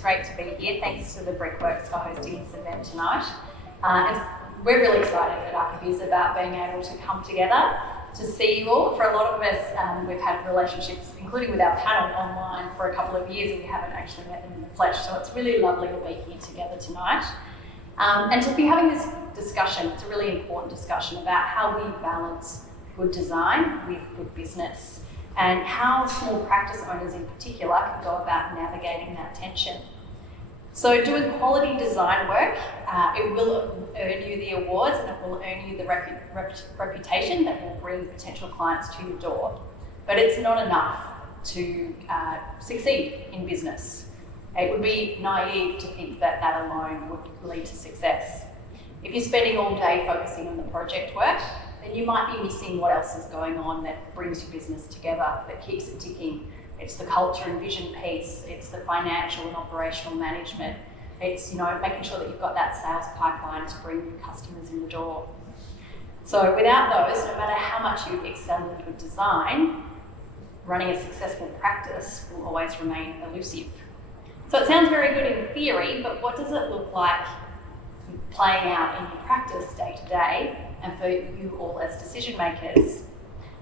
It's great to be here. Thanks to the Brickworks for hosting this event tonight. We're really excited at Archibiz about being able to come together to see you all. For a lot of us, we've had relationships, including with our panel online, for a couple of years, and we haven't actually met them in the flesh. So it's really lovely to be here together tonight. And to be having this discussion, it's a really important discussion about how we balance good design with good business, and how small practice owners in particular can go about navigating that tension. So doing quality design work, it will earn you the awards and it will earn you the reputation that will bring potential clients to your door. But it's not enough to succeed in business. It would be naive to think that that alone would lead to success. If you're spending all day focusing on the project work, then you might be missing what else is going on that brings your business together, that keeps it ticking. It's the culture and vision piece, it's the financial and operational management, it's making sure that you've got that sales pipeline to bring new customers in the door. So without those, no matter how much you excel in good design, running a successful practice will always remain elusive. So it sounds very good in theory, but what does it look like playing out in your practice day to day and for you all as decision makers?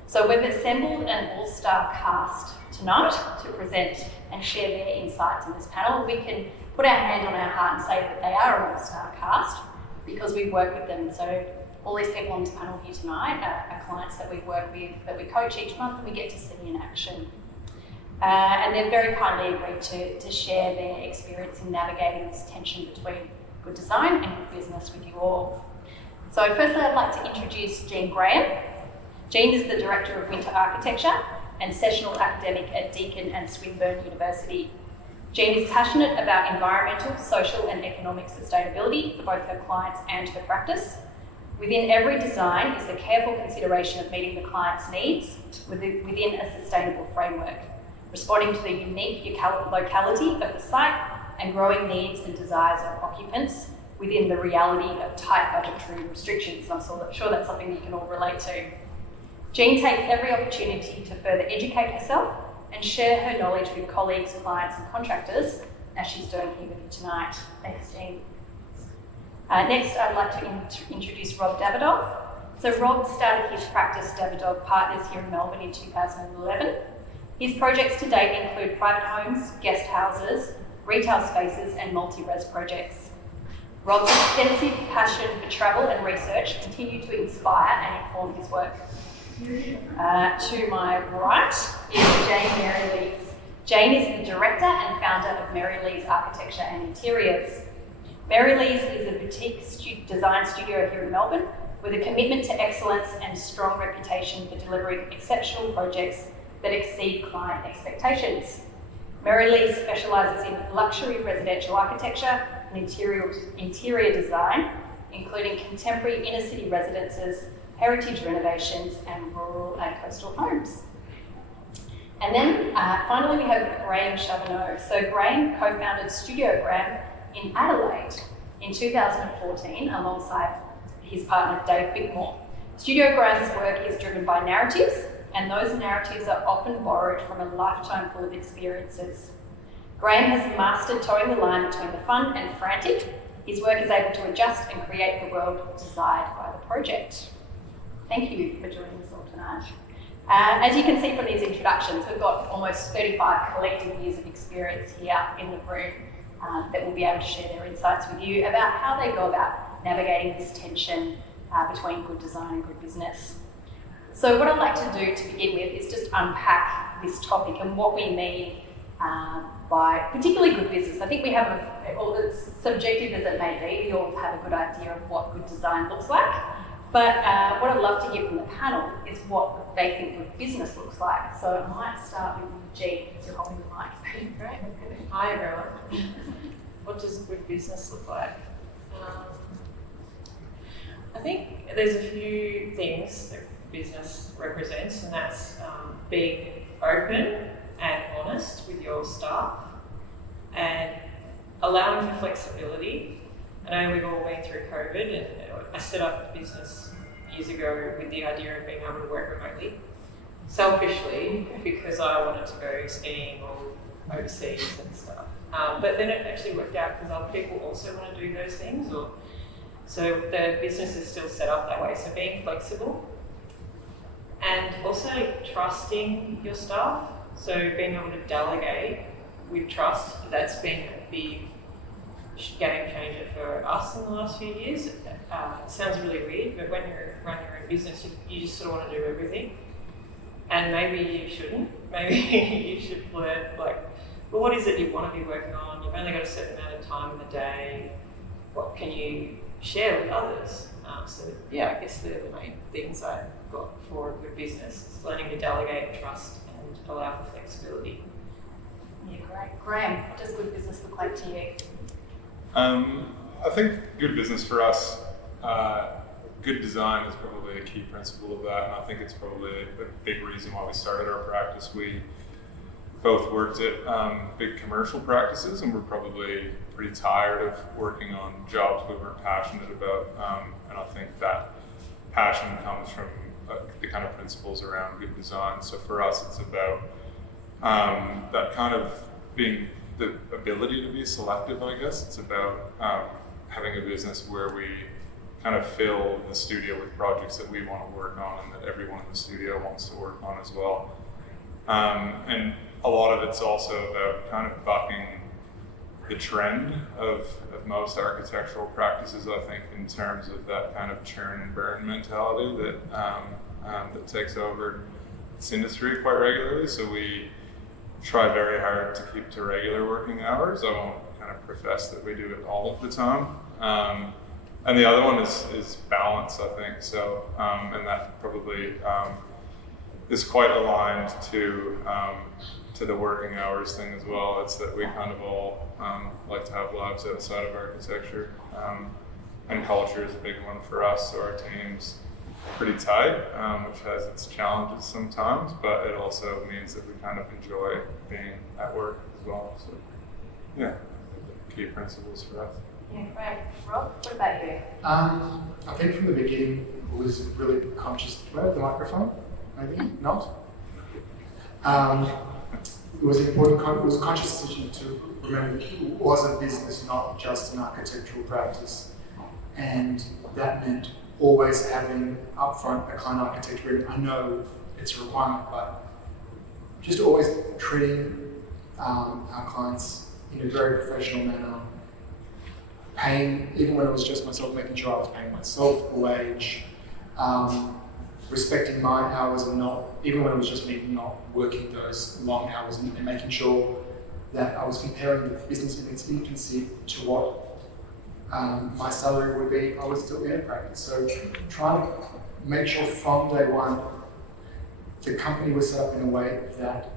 So we've assembled an all-star cast tonight to present and share their insights in this panel. We can put our hand on our heart and say that they are an all-star cast because we work with them. So all these people on this panel here tonight are clients that we work with, that we coach each month, and we get to see in action. And they've very kindly agreed to share their experience in navigating this tension between good design and good business with you all. So firstly, I'd like to introduce Jean Graham. Jean is the Director of Winter Architecture and Sessional Academic at Deakin and Swinburne University. Jean is passionate about environmental, social and economic sustainability for both her clients and her practice. Within every design is the careful consideration of meeting the client's needs within a sustainable framework, responding to the unique locality of the site and growing needs and desires of occupants within the reality of tight budgetary restrictions. And I'm sure that's something you can all relate to. Jean takes every opportunity to further educate herself and share her knowledge with colleagues, clients and contractors, as she's doing here with you tonight. Thanks, Jean. Next, I'd like to introduce Rob Davidoff. So Rob started his practice, Davidov Partners, here in Melbourne in 2011. His projects to date include private homes, guest houses, retail spaces and multi-res projects. Rob's extensive passion for travel and research continue to inspire and inform his work. To my right is Jane Merrylees. Jane is the Director and Founder of Merrylees Architecture and Interiors. Merrylees is a boutique design studio here in Melbourne with a commitment to excellence and strong reputation for delivering exceptional projects that exceed client expectations. Merrylees specialises in luxury residential architecture and interior design, including contemporary inner city residences, heritage renovations and rural and coastal homes. And then finally we have Graham Charbonneau. So Graham co-founded Studio Graham in Adelaide in 2014 alongside his partner Dave Bickmore. Studio Graham's work is driven by narratives, and those narratives are often borrowed from a lifetime full of experiences. Graham has mastered towing the line between the fun and frantic. His work is able to adjust and create the world desired by the project. Thank you for joining us all tonight. As you can see from these introductions, we've got almost 35 collective years of experience here in the room that will be able to share their insights with you about how they go about navigating this tension between good design and good business. So what I'd like to do to begin with is just unpack this topic and what we mean by particularly good business. I think we have, as subjective as it may be, we all have a good idea of what good design looks like. But what I'd love to hear from the panel is what they think good business looks like. So I might start with Jean, because you're holding the mic. Great. Hi everyone. What does good business look like? I think there's a few things that business represents, and that's being open and honest with your staff and allowing for flexibility. I know we've all been through COVID, and I set up a business years ago with the idea of being able to work remotely. Selfishly, because I wanted to go skiing or overseas and stuff. But then it actually worked out because other people also want to do those things, so the business is still set up that way. So being flexible and also trusting your staff. So being able to delegate with trust, that's been a big game changer for us in the last few years. It sounds really weird, but when you're running your own business, you just sort of want to do everything. And maybe you shouldn't. Maybe you should learn, like, well, what is it you want to be working on? You've only got a certain amount of time in the day. What can you share with others? So yeah, I guess they're the main things I got for a good business. It's learning to delegate, trust, and allow for flexibility. Yeah, great. Graham, what does good business look like to you? I think good business for us, good design is probably a key principle of that, and I think it's probably a big reason why we started our practice. We both worked at big commercial practices, and we're probably pretty tired of working on jobs we weren't passionate about, and I think that passion comes from the kind of principles around good design. So for us, it's about that kind of being the ability to be selective, I guess. It's about having a business where we kind of fill the studio with projects that we want to work on and that everyone in the studio wants to work on as well. And a lot of it's also about kind of bucking the trend of most architectural practices, I think, in terms of that kind of churn and burn mentality that takes over this industry quite regularly. So we try very hard to keep to regular working hours. I won't kind of profess that we do it all of the time. And the other one is balance, I think. So, and that probably is quite aligned to the working hours thing as well. It's that we kind of all like to have lives outside of architecture. And culture is a big one for us. So our team's pretty tight, which has its challenges sometimes, but it also means that we kind of enjoy being at work as well. So yeah, key principles for us. Yeah, great. Rob, what about you? I think from the beginning I was really conscious. Do I have the microphone? Maybe not. It was important. It was a conscious decision to remember that it was a business, not just an architectural practice, and that meant always having upfront a client architect ready. I know it's a requirement, but just always treating our clients in a very professional manner. Paying, even when it was just myself, making sure I was paying myself a wage, respecting my hours and not, even when it was just me, not working those long hours, and making sure that I was comparing the business in its infancy to what my salary would be if I was still in a practice. So trying to make sure from day one the company was set up in a way that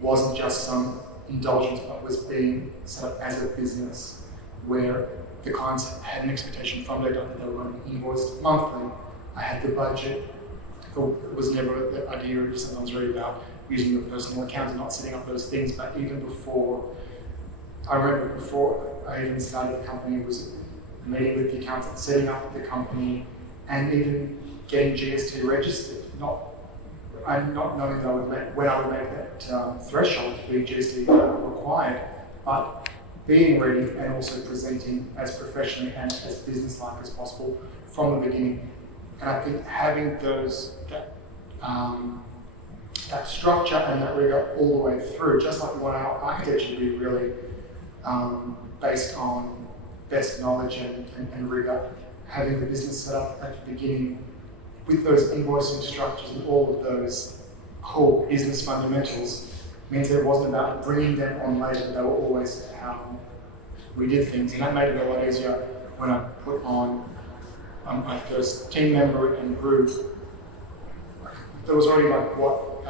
wasn't just some indulgence, but was being set up as a business where the clients had an expectation from day dot that they were running invoiced monthly. I had the budget. It was never the idea of something I was read about using your personal account and not setting up those things, but even before, I remember before I even started the company, was meeting with the accountant, setting up the company, and even getting GST registered. Not knowing that I would make, when I would make that threshold to be GST required, but being ready and also presenting as professionally and as business-like as possible from the beginning. And I think having that structure and that rigor all the way through, just like we want our architecture to be really based on best knowledge and rigor, having the business set up at the beginning with those invoicing structures and all of those core business fundamentals means that it wasn't about bringing them on later, but they were always how we did things. And that made it a lot easier when I put on my first team member and group. There was already like what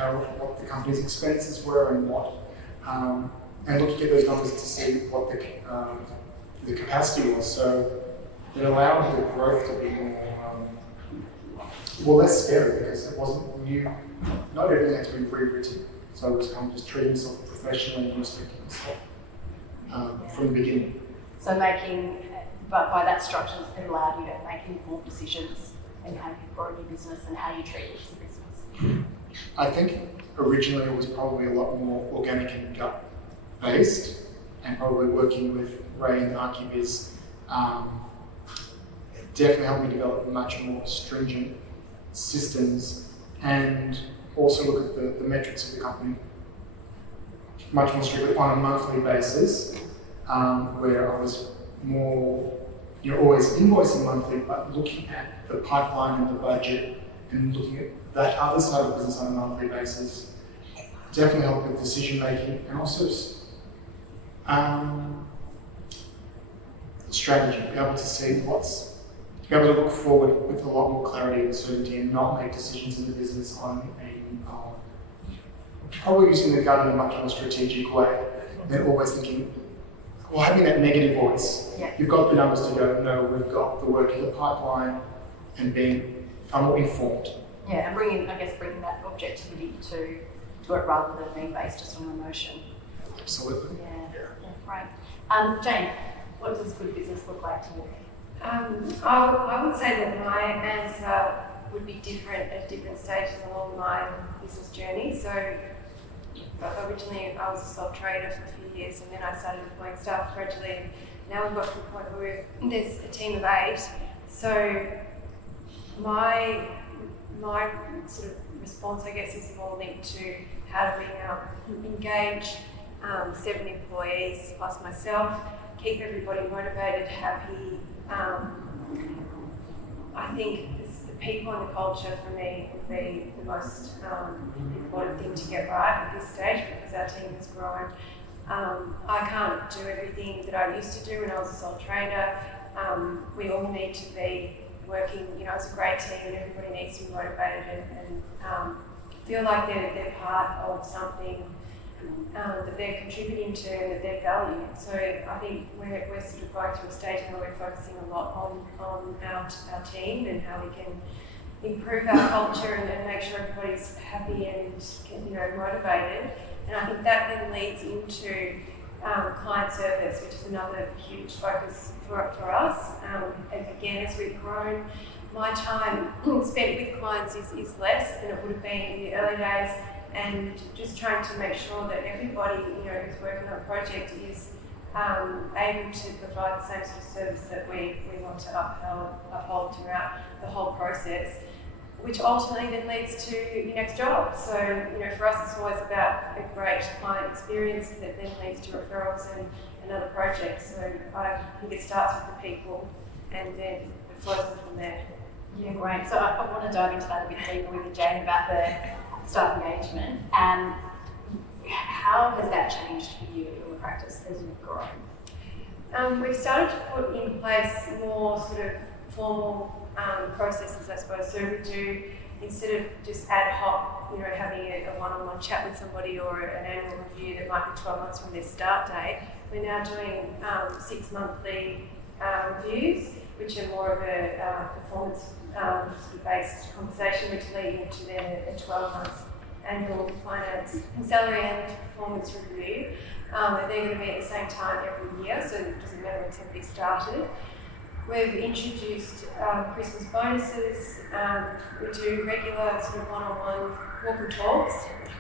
the company's expenses were and what, and looking at those numbers to see what the capacity was. So it allowed the growth to be more less scary because it wasn't new. Not everything had to be rewritten. So it was kind of just treating yourself professionally and respecting yourself from the beginning. So but by that structure, it allowed you to make informed decisions in how you grow your business and how you treat it as a business. I think originally it was probably a lot more organic and gut based, and probably working with Ray and Archibiz definitely helped me develop much more stringent systems and also look at the metrics of the company much more strictly on a monthly basis, where I was more, always invoicing monthly, but looking at the pipeline and the budget and looking at that other side of the business on a monthly basis definitely helped with decision making and also strategy, be able to see be able to look forward with a lot more clarity and certainty and not make decisions in the business on probably using the gut in a much more strategic way than always thinking, well, having that negative voice. Yeah. You've got the numbers to go, no, we've got the work in the pipeline, and being far more informed. Yeah, and bringing that objectivity to it rather than being based just on emotion. Absolutely. Yeah, right. Jane, what does good business look like to you? I would say that my answer would be different at different stages along my business journey. So originally I was a sole trader for a few years, and then I started employing staff gradually. Now we've got to the point where there's a team of 8. So my sort of response, I guess, is more linked to how do we engage 7 employees plus myself, keep everybody motivated, happy. I think the people and the culture for me would be the most important thing to get right at this stage, because our team has grown. I can't do everything that I used to do when I was a sole trader. We all need to be working, as a great team, and everybody needs to be motivated and feel like they're part of something that they're contributing to and that they're valued. So I think we're sort of going through a stage where we're focusing a lot on our team and how we can improve our culture and make sure everybody's happy and motivated. And I think that then leads into client service, which is another huge focus for us. And again, as we've grown, my time spent with clients is less than it would have been in the early days, and just trying to make sure that everybody who's working on a project is able to provide the same sort of service that we want to uphold throughout the whole process, which ultimately then leads to your next job. So, for us, it's always about a great client experience that then leads to referrals and other projects. So I think it starts with the people and then it flows on from there. Yeah, great. So I want to dive into that a bit deeper with you, Jane, about the staff engagement. How has that changed for you in the practice as you've grown? We've started to put in place more sort of formal processes, I suppose. So we do, instead of just ad hoc, having a one-on-one chat with somebody or an annual review that might be 12 months from their start date, we're now doing 6 monthly reviews, which are more of a performance sort of based conversation, which lead into then a 12-month annual finance and salary and performance review. And they're going to be at the same time every year, so it doesn't matter when somebody started. We've introduced Christmas bonuses. We do regular sort of one-on-one walk and talks.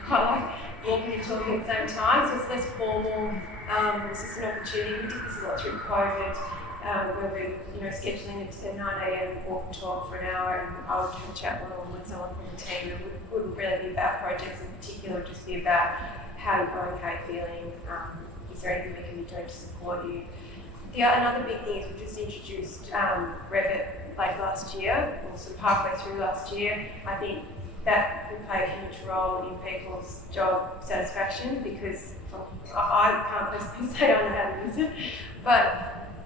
I like walking and talking at the same time, so it's less formal. It's just an opportunity. We did this a lot through COVID, where we, scheduling a 9 a.m. walk and talk for an hour, and I would have a chat one-on-one with someone from the team. It wouldn't really be about projects in particular, it would just be about how you're going, how you're feeling, is there anything we can be doing to support you. Another big thing is we've just introduced Revit late last year, or sort of halfway through last year. I think that will play a huge role in people's job satisfaction, because I can't personally say I know how to use it, but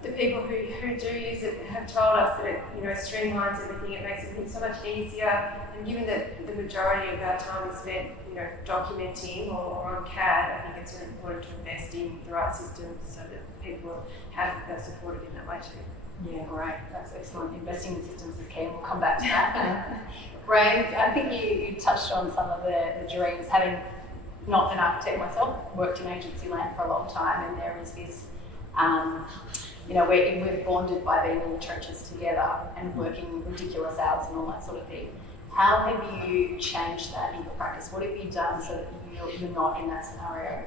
the people who do use it have told us that it streamlines everything, it makes everything so much easier, and given that the majority of our time is spent documenting or on CAD, I think it's really important to invest in the right systems so that people are supported in that way too. Yeah, great. That's excellent. Investing in systems is key, and we'll come back to that. Ray, I think you touched on some of the dreams. Having not an architect myself, worked in agency land for a long time, and there is this, we're bonded by being in the trenches together and working ridiculous hours and all that sort of thing. How have you changed that in your practice? What have you done so that you're not in that scenario?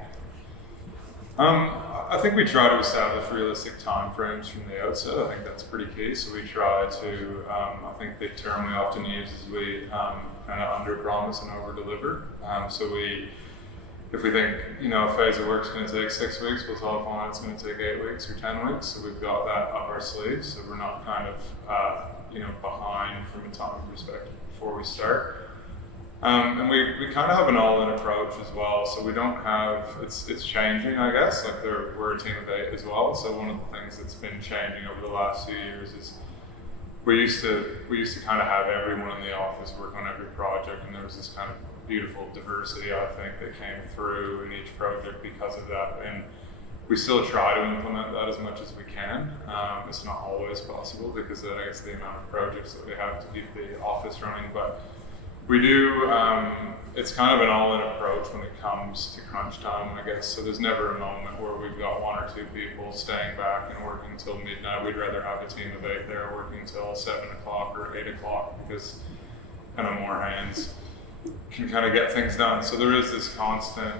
I think we try to establish realistic timeframes from the outset. I think that's pretty key. So we try to, I think the term we often use is we kind of under-promise and over-deliver. If we think, a phase of work's going to take 6 weeks, we'll tell a client it's going to take 8 weeks or 10 weeks. So we've got that up our sleeves. So we're not kind of, behind from a time perspective before we start. And we kind of have an all-in approach as well. So we don't have, it's changing, I guess. Like we're a team of 8 as well. So one of the things that's been changing over the last few years is we used to kind of have everyone in the office work on every project, and there was this kind of beautiful diversity, I think, that came through in each project because of that. And we still try to implement that as much as we can. It's not always possible because of, I guess, the amount of projects that we have to keep the office running, but we do, it's kind of an all-in approach when it comes to crunch time, I guess. So there's never a moment where we've got 1 or 2 people staying back and working until midnight. We'd rather have a team of 8 there working until 7 o'clock or 8 o'clock because kind of more hands can kind of get things done. So there is this constant,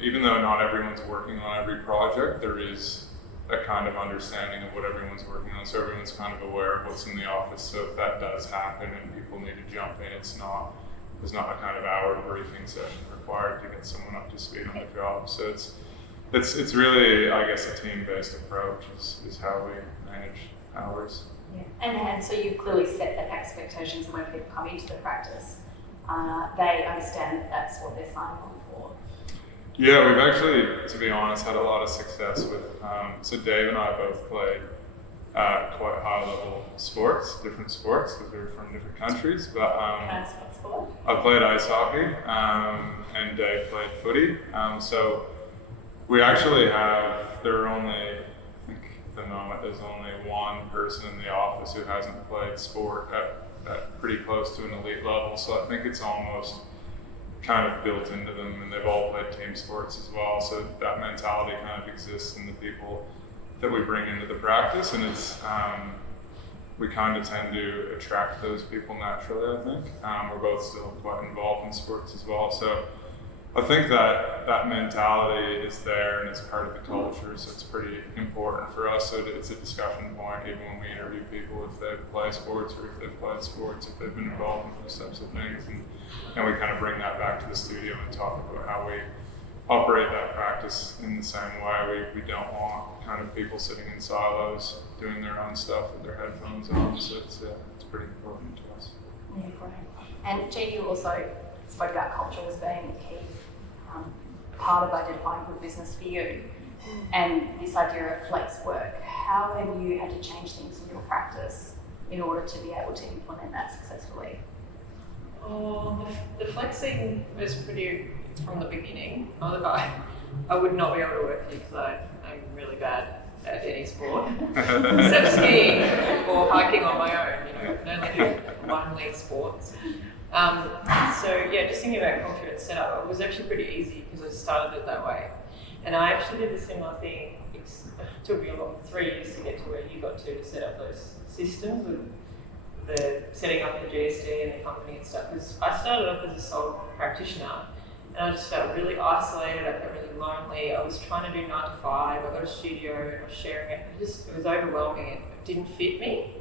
even though not everyone's working on every project, there is a kind of understanding of what everyone's working on. So everyone's kind of aware of what's in the office. So if that does happen and people need to jump in, there's not a kind of hour briefing session required to get someone up to speed on the job. So it's really, I guess, a team-based approach is how we manage hours. Yeah. And so you've clearly set the expectations, and when people come into the practice, they understand that that's what they're signing on for. Yeah, we've actually, to be honest, had a lot of success with, so Dave and I both played quite high-level sports, different sports, because we're from different countries. But What sport? I played ice hockey, and Dave played footy. So we actually there are only, I think at the moment, there's only 1 person in the office who hasn't played sport at pretty close to an elite level. So I think it's almost kind of built into them, and they've all played team sports as well. So that mentality kind of exists in the people that we bring into the practice, and it's we kind of tend to attract those people naturally, I think. We're both still quite involved in sports as well. So I think that mentality is there and it's part of the culture, so it's pretty important for us. So it's a discussion point even when we interview people, if they play sports or if they've played sports, if they've been involved in those types of things. And we kind of bring that back to the studio and talk about how we operate that practice in the same way. We don't want kind of people sitting in silos doing their own stuff with their headphones on, so it's pretty important to us. Yeah, great. And Jean, you also spoke about culture as being a key part of identifying good business for you, and this idea of flex work. How have you had to change things in your practice in order to be able to implement that successfully? The flexing was pretty from the beginning. I would not be able to work here because I'm really bad at any sport, except skiing or hiking on my own. I can only do one leg sports. So yeah, just thinking about culture and setup, it was actually pretty easy because I started it that way. And I actually did the similar thing. It took me 3 years to get to where you got to set up those systems with the setting up the GSD and the company and stuff. Because I started off as a sole practitioner and I just felt really isolated, I felt really lonely. I was trying to do 9 to 5, I got a studio and I was sharing it. It was overwhelming, it didn't fit me.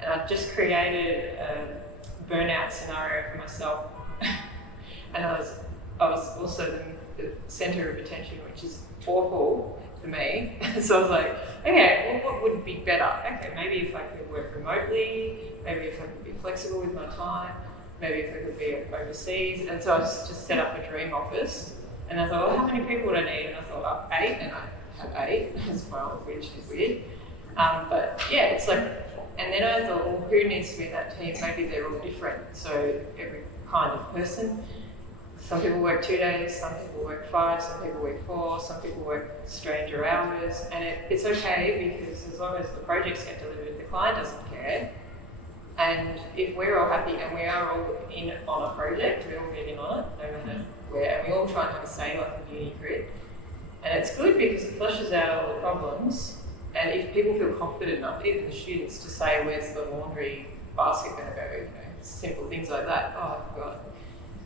And I just created a burnout scenario for myself. And I was also the center of attention, which is awful for me. So I was like, okay, well, what would be better? Okay, maybe if I could work remotely, maybe if I could be flexible with my time, maybe if I could be overseas. And so I just set up a dream office. And I thought, well, how many people would I need? And I thought, 8, and I had 8 as well, which is weird. But yeah, it's like, and then I thought, well, who needs to be in that team? Maybe they're all different. So every kind of person. Some people work 2 days, some people work 5, some people work 4, some people work stranger hours. And it's okay because as long as the projects get delivered, the client doesn't care. And if we're all happy and we are all in on a project, we all get in on it, no matter where, and we all try and have a say like a uni grid. And it's good because it flushes out all the problems. And if people feel confident enough, even the students, to say, where's the laundry basket going to go? simple things like that. Oh, I forgot.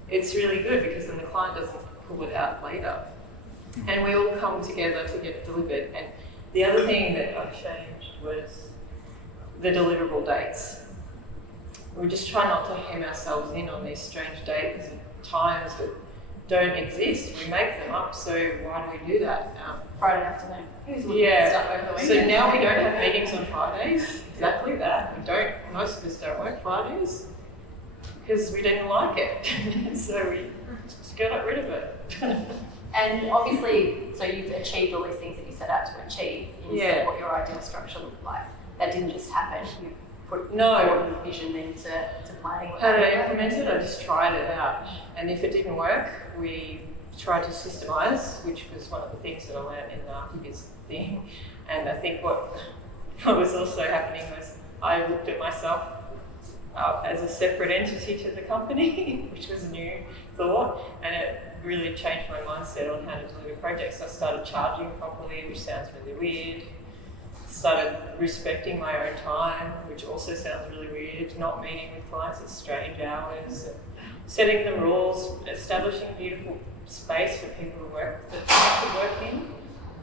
It's really good because then the client doesn't pull it out later. And we all come together to get it delivered. And the other thing that I changed was the deliverable dates. We just try not to hem ourselves in on these strange dates and times that don't exist. We make them up, so why do we do that? Friday afternoon. Who's looking at stuff over the So weekend? now we don't have meetings on Fridays. Exactly that. Most of us don't work Fridays because we didn't like it. So we just got rid of it. And obviously, so you've achieved all these things that you set out to achieve. You said what your ideal structure looked like. That didn't just happen. You put thought and vision into planning. How to implement it? I just tried it out. And if it didn't work, we tried to systemize, which was one of the things that I learned in the Archibiz thing. And I think what was also happening was I looked at myself as a separate entity to the company, which was a new thought, and it really changed my mindset on how to deliver projects. I started charging properly, which sounds really weird. Started respecting my own time, which also sounds really weird. Not meeting with clients at strange hours, setting the rules, establishing a beautiful space for people to work in.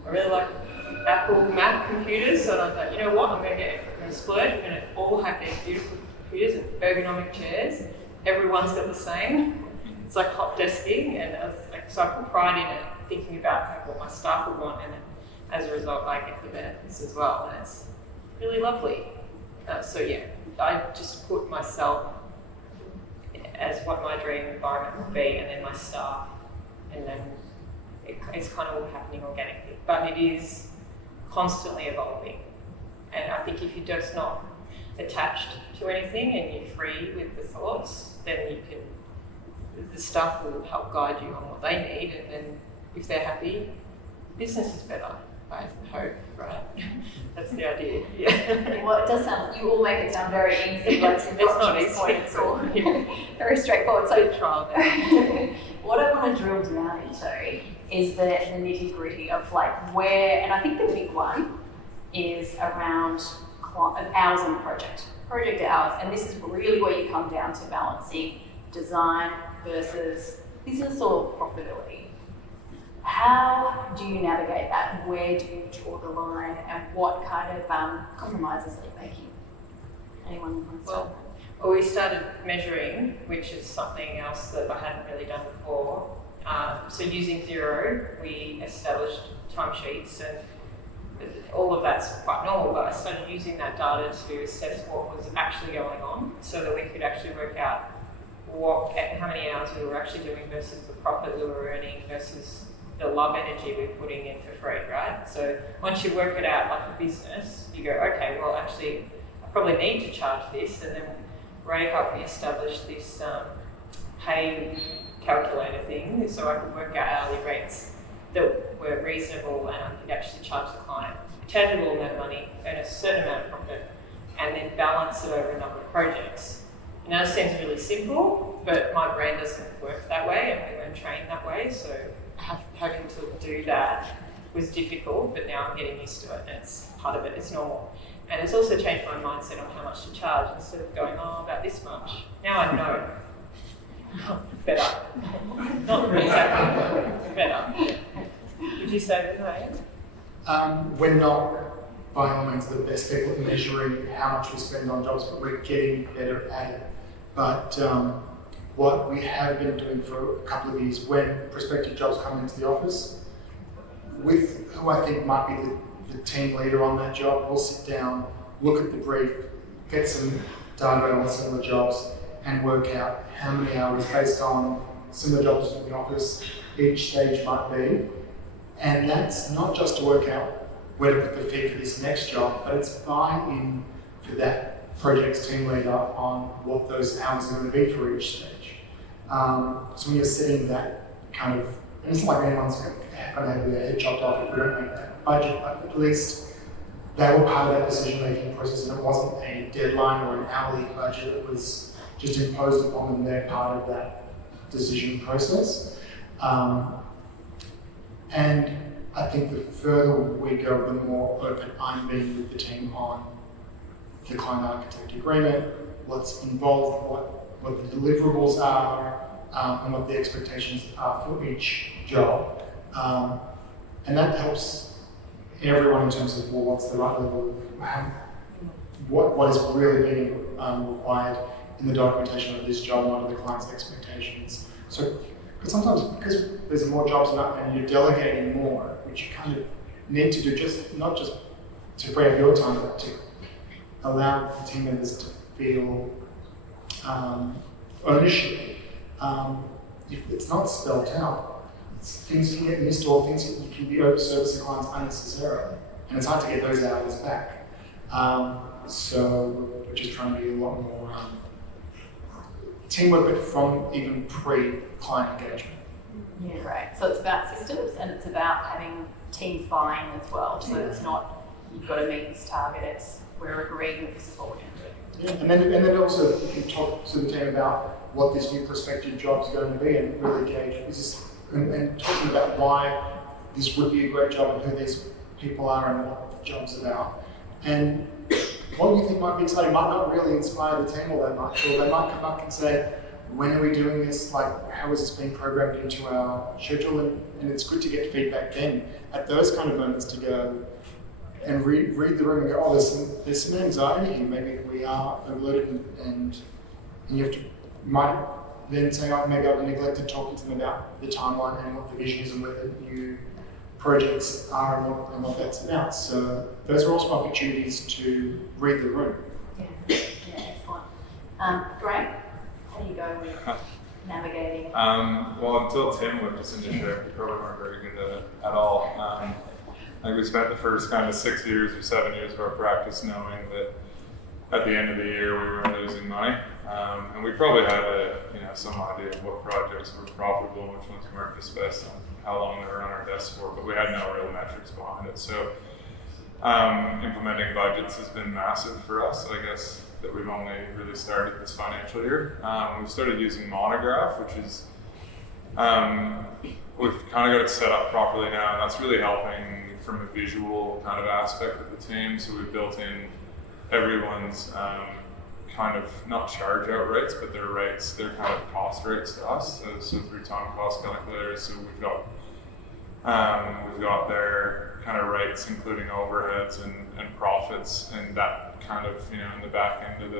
I really like Apple Mac computers, so I thought, you know what, I'm going to splurge. We're going to all have these beautiful computers and ergonomic chairs. Everyone's got the same. It's like hot desking, and so I put pride in it, thinking about what my staff would want, and as a result, I get the benefits as well, and it's really lovely. I just put myself as what my dream environment would be, and then my staff, and then it's kind of all happening organically. But it is constantly evolving, and I think if you're just not attached to anything and you're free with the thoughts, then the staff will help guide you on what they need, and then if they're happy, business is better. I hope, right? That's the idea. Yeah. Well, it does sound. You all make it sound very easy, but it's not easy. It's all very straightforward. So, trial. what I want to drill down into is the nitty gritty of like where, and I think the big one is around hours on the project hours, and this is really where you come down to balancing design versus business or profitability. How do you navigate that? Where do you draw the line, and what kind of compromises are you making? Anyone wants to? Well, we started measuring, which is something else that I hadn't really done before. So using Xero, we established timesheets, and all of that's quite normal, but I started using that data to assess what was actually going on so that we could actually work out how many hours we were actually doing versus the profit we were earning versus the love energy we're putting in for free, right? So once you work it out like a business, you go, okay, well actually I probably need to charge this, and then Ray helped me establish this pay calculator thing so I could work out hourly rates that were reasonable and I could actually charge the client a tangible amount of money, earn a certain amount of profit, and then balance it over a number of projects. And that seems really simple, but my brain doesn't work that way and we weren't trained that way, so having to do that was difficult, but now I'm getting used to it, and it's part of it, it's normal. And it's also changed my mindset on how much to charge instead of going, about this much. Now I know. Better. Not exactly, better. Would you say that, Ryan? We're not, by all means, the best people at measuring how much we spend on jobs, but we're getting better at it. But what we have been doing for a couple of years, when prospective jobs come into the office, with who I think might be the team leader on that job, we'll sit down, look at the brief, get some data on similar jobs, and work out how many hours based on similar jobs in the office each stage might be. And that's not just to work out where to put the fee for this next job, but it's buy-in for that project's team leader on what those hours are going to be for each stage. So when you're setting that kind of, and it's not like anyone's going to have their head chopped off if we don't make that budget, but at least they were part of that decision-making process, and it wasn't a deadline or an hourly budget, it was just imposed upon them, they're part of that decision process. And I think the further we go, the more open I'm being with the team on the client architect agreement, what's involved, what what the deliverables are, and what the expectations are for each job. And that helps everyone in terms of, well, what's the right level of what is really being required in the documentation of this job, what are the client's expectations. So sometimes because there's more jobs and you're delegating more, which you kind of need to do, not just to free up your time, but to allow the team members to feel ownership. If it's not spelled out, things can get missed, or things that you can be over-servicing clients unnecessarily, and it's hard to get those hours back. So we're just trying to be a lot more teamwork, but from even pre-client engagement. Yeah, right. So it's about systems, and it's about having teams buying as well. So it's not, you've got to meet this target, it's we're agreeing that this is what we're going to do. Yeah, and then also you can talk to the team about what this new prospective job is going to be, and really gauge and talking about why this would be a great job and who these people are and what the job's about. And what you think might be exciting might not really inspire the team all that much, or they might come back and say, when are we doing this? Like, how is this being programmed into our schedule? And it's good to get feedback then at those kind of moments to go and read the room and go, oh, there's some anxiety here. Maybe we are overloaded, and you might then say, oh, maybe I've neglected talking to them about the timeline and what the vision is and where the new projects are and what that's about. So those are also opportunities to read the room. Yeah, excellent. Graham, how do you go with navigating? Well, until Tim whipped us into shape, we probably weren't very good at it at all. I think we spent the first kind of 6 years or 7 years of our practice knowing that at the end of the year we were losing money, and we probably had some idea of what projects were profitable and which ones weren't, just based on how long they were on our desks for, but we had no real metrics behind it. So implementing budgets has been massive for us. I guess that we've only really started this financial year. We've started using Monograph, which is we've kind of got it set up properly now, and that's really helping from a visual kind of aspect of the team. So we've built in everyone's kind of not charge out rates, but their rates, their kind of cost rates to us. So through time cost calculators. So we've got their kind of rates, including overheads and profits, and that kind of, in the back end of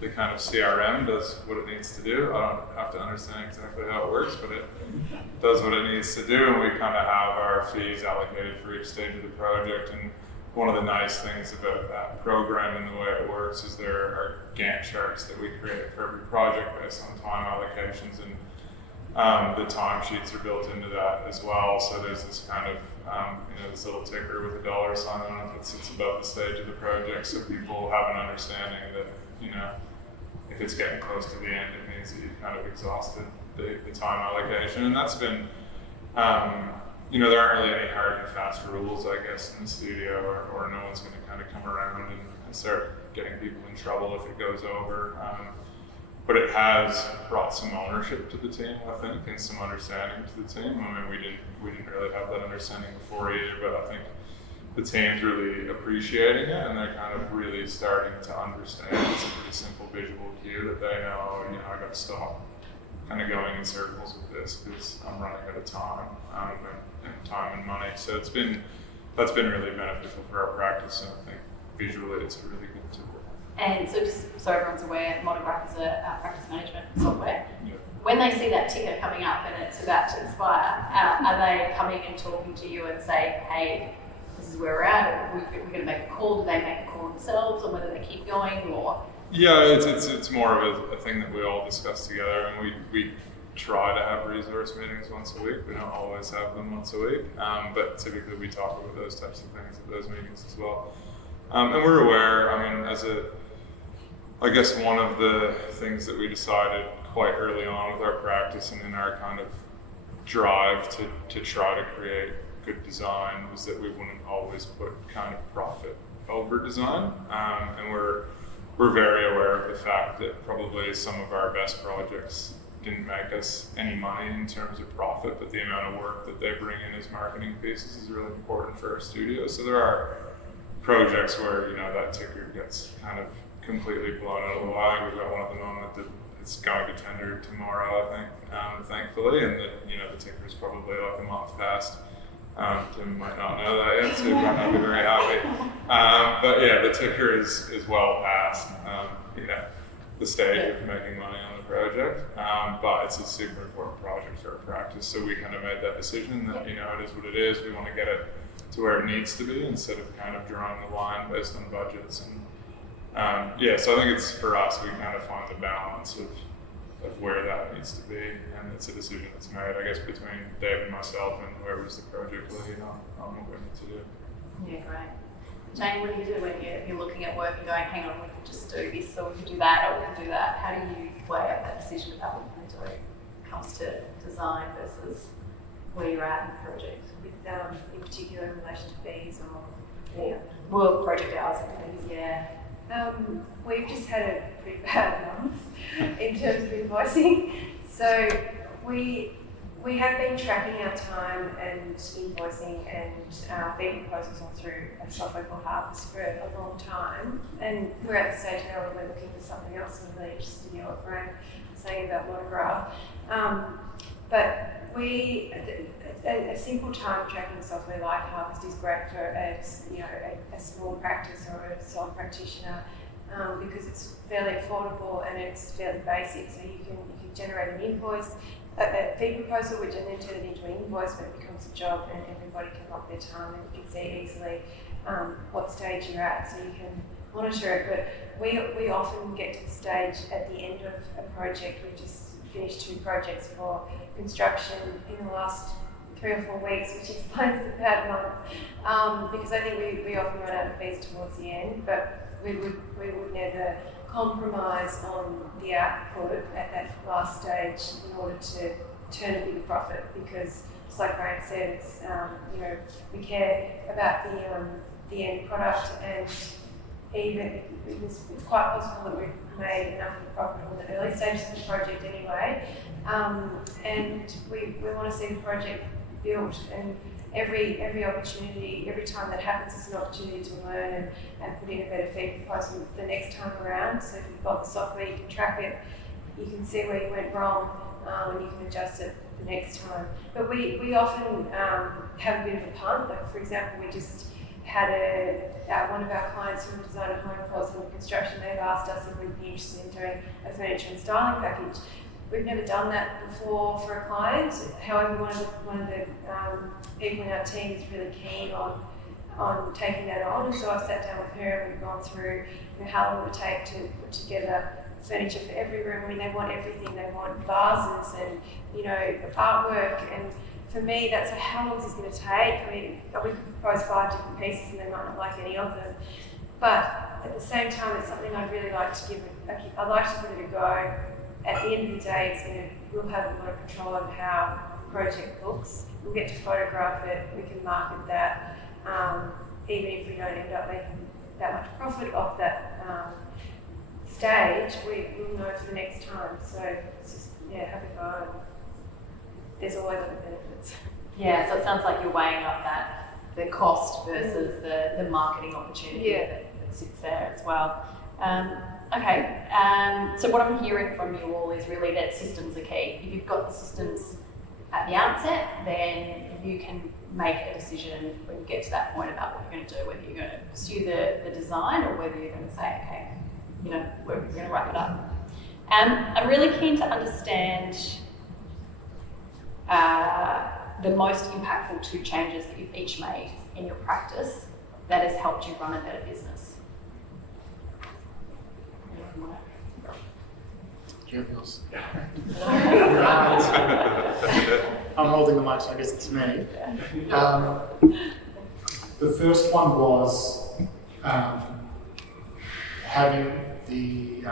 the kind of CRM does what it needs to do. I don't have to understand exactly how it works, but it does what it needs to do, and we kind of have our fees allocated for each stage of the project. And one of the nice things about that program and the way it works is there are Gantt charts that we create for every project based on time allocations, and the timesheets are built into that as well. So there's this kind of this little ticker with a dollar sign on it that sits above the stage of the project, so people have an understanding that if it's getting close to the end, it means that you've kind of exhausted the time allocation. And that's been there aren't really any hard and fast rules, I guess, in the studio, or no one's going to kind of come around and start getting people in trouble if it goes over. But it has brought some ownership to the team, I think, and some understanding to the team. I mean, we didn't really have that understanding before either, but I think the team's really appreciating it, and they're kind of really starting to understand. It's a pretty simple visual cue that they know, I got to stop kind of going in circles with this because I'm running out of time and time and money. So that's been really beneficial for our practice, and I think visually it's a really good tool. And so just so everyone's aware, Moderator is a practice management software. Yeah. When they see that ticker coming up and it's about to expire, are they coming and talking to you and say, hey, this is where we're at, or we're going to make a call? Do they make a call themselves on whether they keep going, or? Yeah, it's more of a thing that we all discuss together, and we try to have resource meetings once a week. We don't always have them once a week, but typically we talk about those types of things at those meetings as well. And we're aware, I guess one of the things that we decided quite early on with our practice and in our kind of drive to try to create good design was that we wouldn't always put kind of profit over design. And we're very aware of the fact that probably some of our best projects didn't make us any money in terms of profit, but the amount of work that they bring in as marketing pieces is really important for our studio. So there are projects where that ticker gets kind of completely blown out of the water. We've got one at the moment it's going to tender tomorrow, I think, thankfully, and the ticker is probably like a month past. Tim might not know that yet, so he might not be very happy. But yeah, the ticker is well past the stage of making money on the project. But it's a super important project for our practice, so we kind of made that decision that it is what it is. We want to get it to where it needs to be instead of kind of drawing the line based on budgets. And so I think it's for us, we kind of find the balance of where that needs to be, and it's a decision that's made, I guess, between Dave and myself and whoever's the project lead on what we need to do. Yeah, great. Jane, what do you do when you're looking at work and going, hang on, we could just do this, or we could do that, or we could do that? How do you weigh up that decision about what you're going to do when it comes to design versus where you're at in the project? With, in particular in relation to fees Well, project hours and things, yeah. We've just had a pretty bad month in terms of invoicing. So we have been tracking our time and invoicing and fee proposals all through a software called Harvest for a long time. And we're at the stage now where we're looking for something else. I'm really interested in what Graham was saying about Moderator. But a simple time tracking software like Harvest is great for a small practice or a sole practitioner because it's fairly affordable and it's fairly basic. So you can generate an invoice, a fee proposal, which and then turn it into an invoice when it becomes a job, and everybody can log their time and you can see easily what stage you're at, so you can monitor it. But we often get to the stage at the end of a project. We've just finished 2 projects for construction in the last 3 or 4 weeks, which explains the bad month. Because I think we often run out of fees towards the end, but we would never compromise on the output at that last stage in order to turn a bigger profit, because it's like Graham said, it's we care about the end product, and even it's quite possible that we've made enough of a profit on the early stages of the project anyway, and we want to see the project built, and every opportunity, every time that happens is an opportunity to learn and put in a better fee proposal the next time around. So if you've got the software, you can track it, you can see where you went wrong, and you can adjust it the next time. But we often have a bit of a punt. Like, for example, we just had one of our clients who designed a home for us in construction. They've asked us if we'd be interested in doing a furniture and styling package. We've never done that before for a client. However, one of the people in our team is really keen on taking that on, and so I sat down with her and we've gone through how long it would take to put together furniture for every room. I mean, they want everything. They want vases and artwork, and for me, that's how long is this going to take? I mean, we could propose 5 different pieces and they might not like any of them, but at the same time, it's something I'd really like to give it a go. At the end of the day, we'll have a lot of control over how the project looks. We'll get to photograph it, we can market that, even if we don't end up making that much profit off that stage, we'll know for the next time. So it's just, have a go. There's always other benefits. Yeah, so it sounds like you're weighing up the cost versus the marketing opportunity that sits there as well. Okay, so what I'm hearing from you all is really that systems are key. If you've got the systems at the outset, then you can make a decision when you get to that point about what you're going to do, whether you're going to pursue the design or whether you're going to say, okay, we're going to wrap it up. I'm really keen to understand the most impactful 2 changes that you've each made in your practice that has helped you run a better business. Do you have yours? I'm holding the mic, so I guess it's me. The first one was having the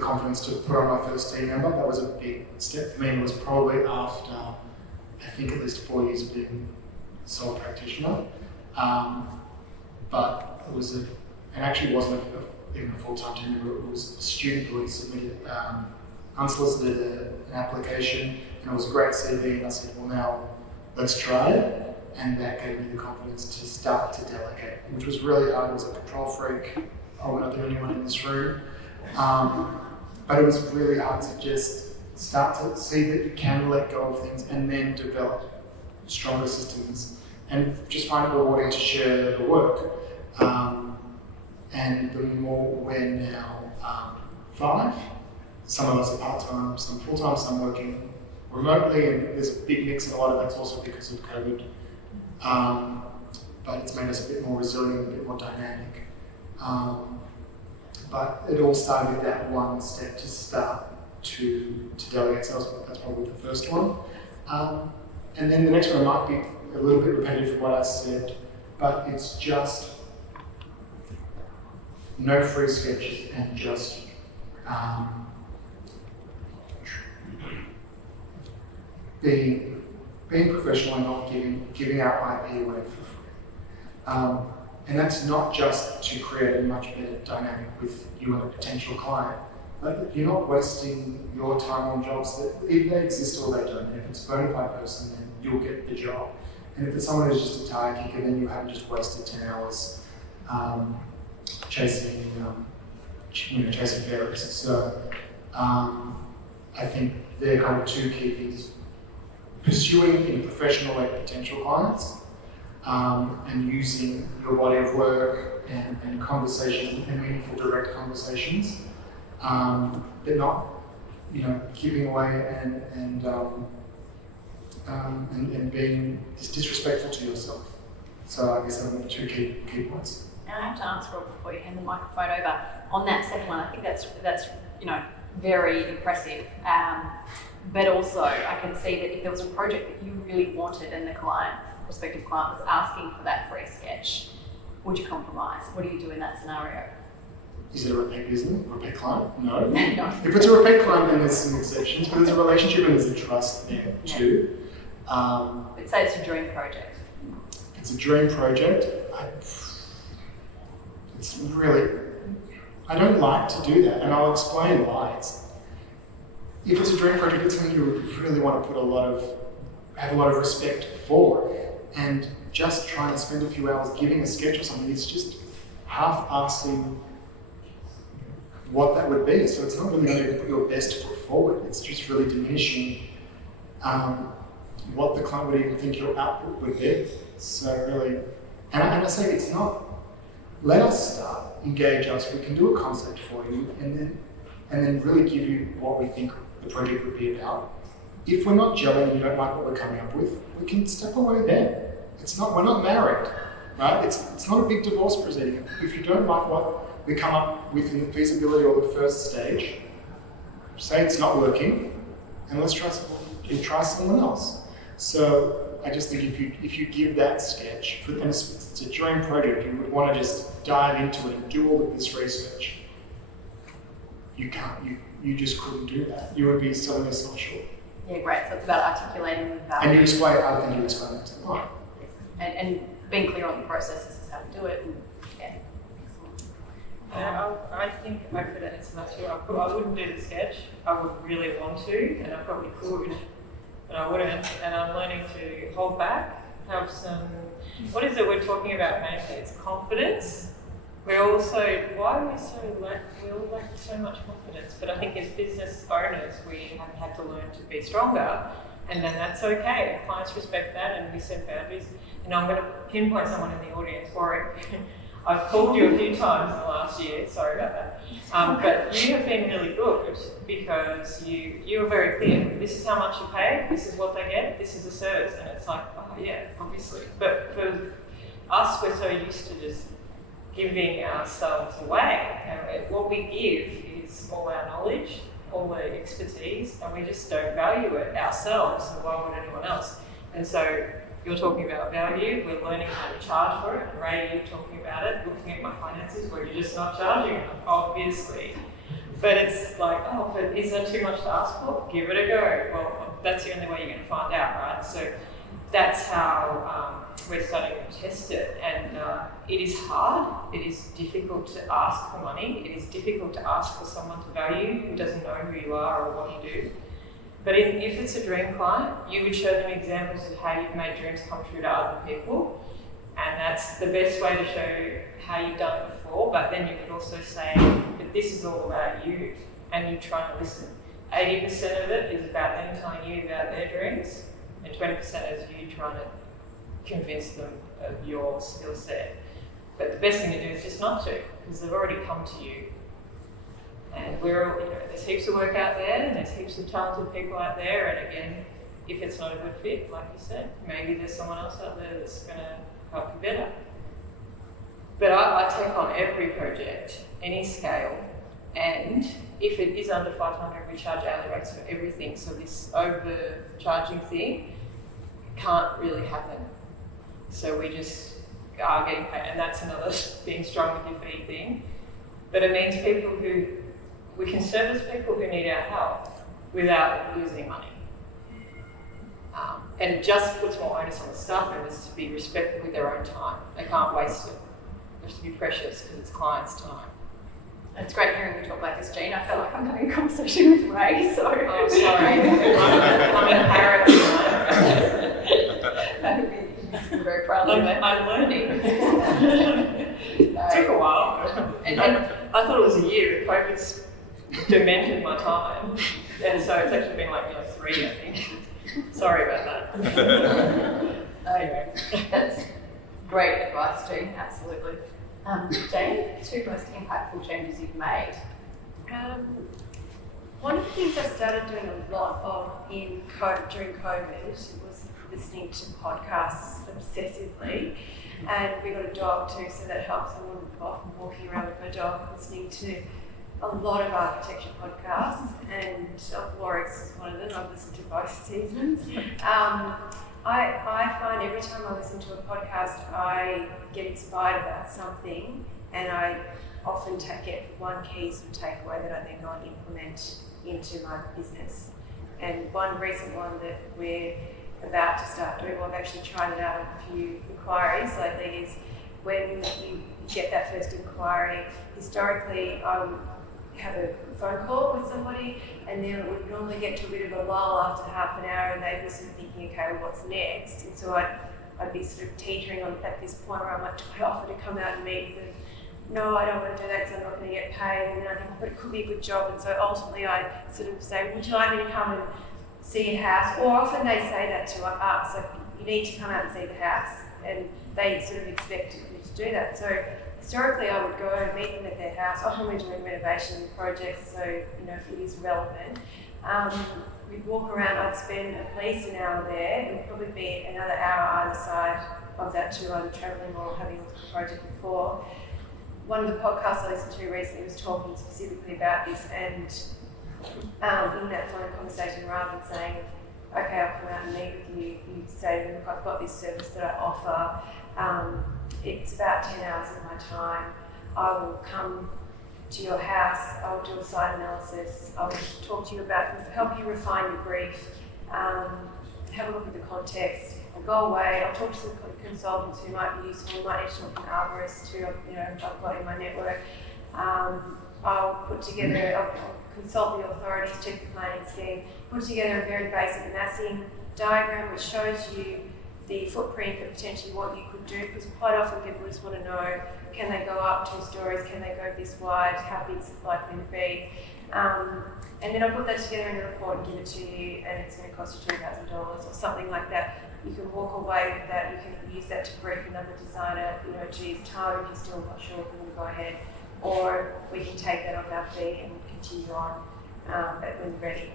confidence to put on my first team member. That was a big step for me, and it was probably after, I think, at least 4 years being sole practitioner. But it was it actually wasn't even a full-time team member. It was a student who had submitted unsolicited an application, and it was a great CV, and I said, well, now let's try it. And that gave me the confidence to start to delegate, which was really hard. I was a control freak. I won't do anyone in this room. but it was really hard to just start to see that you can let go of things and then develop stronger systems and just find it rewarding to share the work. And the more we're now 5, some of us are part-time, some full-time, some working remotely, and there's a big mix, and a lot of that's also because of COVID. But it's made us a bit more resilient, a bit more dynamic. But it all started with that one step to start to delegate. So that's probably the first one. And then the next one might be a little bit repetitive from what I said, but it's just no free sketches and just being professional and not giving out IP away for free. And that's not just to create a much better dynamic with you and a potential client, but you're not wasting your time on jobs that either they exist or they don't. If it's a bona fide person, then you'll get the job. And if it's someone who's just a tire kicker, then you haven't just wasted 10 hours chasing fairies. So I think they're kind of 2 key things: pursuing in a professional way potential clients, and using your body of work and conversation and meaningful direct conversations, but not giving away and being disrespectful to yourself. So I guess those are the 2 key points. And I have to answer before you hand the microphone over. On that second one, I think that's very impressive. But also, I can see that if there was a project that you really wanted and the prospective client was asking for that free sketch, would you compromise? What do you do in that scenario? Is it a repeat business? Repeat client? No. No. If it's a repeat client, then there's some exceptions, but there's a relationship and there's a trust there too. But say it's a dream project. It's a dream project. I don't like to do that, and I'll explain why. If it's a dream project, it's something you really want to have a lot of respect for, and just trying to spend a few hours giving a sketch or something is just half-assing what that would be. So it's not really going to put your best foot forward. It's just really diminishing what the client would even think your output would be. So really, and I say it's not, let us start, engage us, we can do a concept for you, and then really give you what we think the project would be about. If we're not gelling and you don't like what we're coming up with, we can step away then. We're not married, right? It's not a big divorce proceeding. If you don't like what we come up with in the feasibility or the first stage, say it's not working, and let's try someone else. So I just think if you give that sketch, and it's a dream project, you would want to just dive into it and do all of this research. You can't. You just couldn't do that. You would be selling yourself short. Yeah, great. So it's about articulating the value. And you explain. I think you explain that to the client. And being clear on the process. This is how we do it. And, yeah. Yeah, I think I could answer that too. I wouldn't do the sketch. I would really want to, and I probably could, but I wouldn't. And I'm learning to hold back, have some. What is it we're talking about mainly? It's confidence. We all lack so much confidence, but I think as business owners, we have had to learn to be stronger, and then that's okay. Clients respect that, and we set boundaries. And I'm going to pinpoint someone in the audience, Warwick. I've called you a few times in the last year, sorry about that. But you have been really good because you were very clear. This is how much you pay, this is what they get, this is the service. And it's like, oh yeah, obviously. But for us, we're so used to just giving ourselves away. And what we give is all our knowledge, all the expertise, and we just don't value it ourselves, so why would anyone else? And so you're talking about value, we're learning how to charge for it. Ray, you're talking about it, looking at my finances, where you're just not charging enough, obviously. But it's like, oh, but is that too much to ask for? Give it a go. Well, that's the only way you're going to find out, right? So that's how we're starting to test it. And it is hard, it is difficult to ask for money, it is difficult to ask for someone to value you who doesn't know who you are or what you do. But if it's a dream client, you would show them examples of how you've made dreams come true to other people. And that's the best way to show how you've done it before. But then you could also say, but this is all about you. and you try and listen. 80% of it is about them telling you about their dreams, and 20% is you trying to convince them of your skill set. But the best thing to do is just not to, because they've already come to you. And there's heaps of work out there, and there's heaps of talented people out there, and again, if it's not a good fit, like you said, maybe there's someone else out there that's going to help you better. But I take on every project, any scale, and if it is under 500, we charge hourly rates for everything. So this overcharging thing can't really happen. So we just are getting paid, and that's another being strong with your fee thing. But it means we can service people who need our help without losing money. And it just puts more onus on the staff members to be respectful with their own time. They can't waste it. It has to be precious because it's clients' time. It's great hearing you talk like this, Jean. I feel like I'm having a conversation with Ray, so... Oh, sorry. I'm in Paris. I'm very proud of it. I'm learning. It took a while. And I thought it was a year, but COVID's demented my time. And so it's actually been like 3, I think. Sorry about that. Anyway, that's great advice, Jean, absolutely. Jane, 2 most impactful changes you've made? One of the things I started doing a lot of during COVID was listening to podcasts obsessively. And we got a dog too, so that helps. I'm often walking around with my dog, listening to a lot of architecture podcasts, and Lorix is one of them. I've listened to both seasons. I find every time I listen to a podcast, I get inspired about something, and I often get one key sort of takeaway that I then go and implement into my business. And one recent one that we're about to start doing, well, I've actually tried it out on a few inquiries lately, is when you get that first inquiry, historically I would have a phone call with somebody, and then it would normally get to a bit of a lull after half an hour, and they'd be sort of thinking, okay, well, what's next? And so I'd be sort of teetering on at this point where I'm like, do I offer to come out and meet with them? No, I don't want to do that because I'm not going to get paid. And then I think, but it could be a good job. And so ultimately I sort of say, would you like me to come and see your house? Or often they say that to us, like, you need to come out and see the house. And they sort of expect you to do that. So historically I would go and meet them at their house. Often we're doing renovation projects, so if it is relevant. We'd walk around, I'd spend at least an hour there, and probably be another hour either side of that too, either travelling or having looked at the project before. One of the podcasts I listened to recently was talking specifically about this, and in that phone conversation, rather than saying, okay, I'll come out and meet with you, you say to them, look, I've got this service that I offer, it's about 10 hours of my time. I will come to your house, I'll do a site analysis, I'll talk to you about, help you refine your brief, have a look at the context, I'll go away, I'll talk to some consultants who might be useful, might need to talk to an arborist who I've got in my network. I'll put together, I'll consult the authorities, check the planning scheme, put together a very basic massing diagram which shows you the footprint of potentially what you could do, because quite often people just want to know, can they go up 2 stories, can they go this wide, how big is it likely to be? And then I'll put that together in a report and give it to you, and it's going to cost you $2,000 or something like that. You can walk away with that, you can use that to brief another designer, geez, time if you're still not sure if we're going to go ahead, or we can take that off our fee and continue on when ready.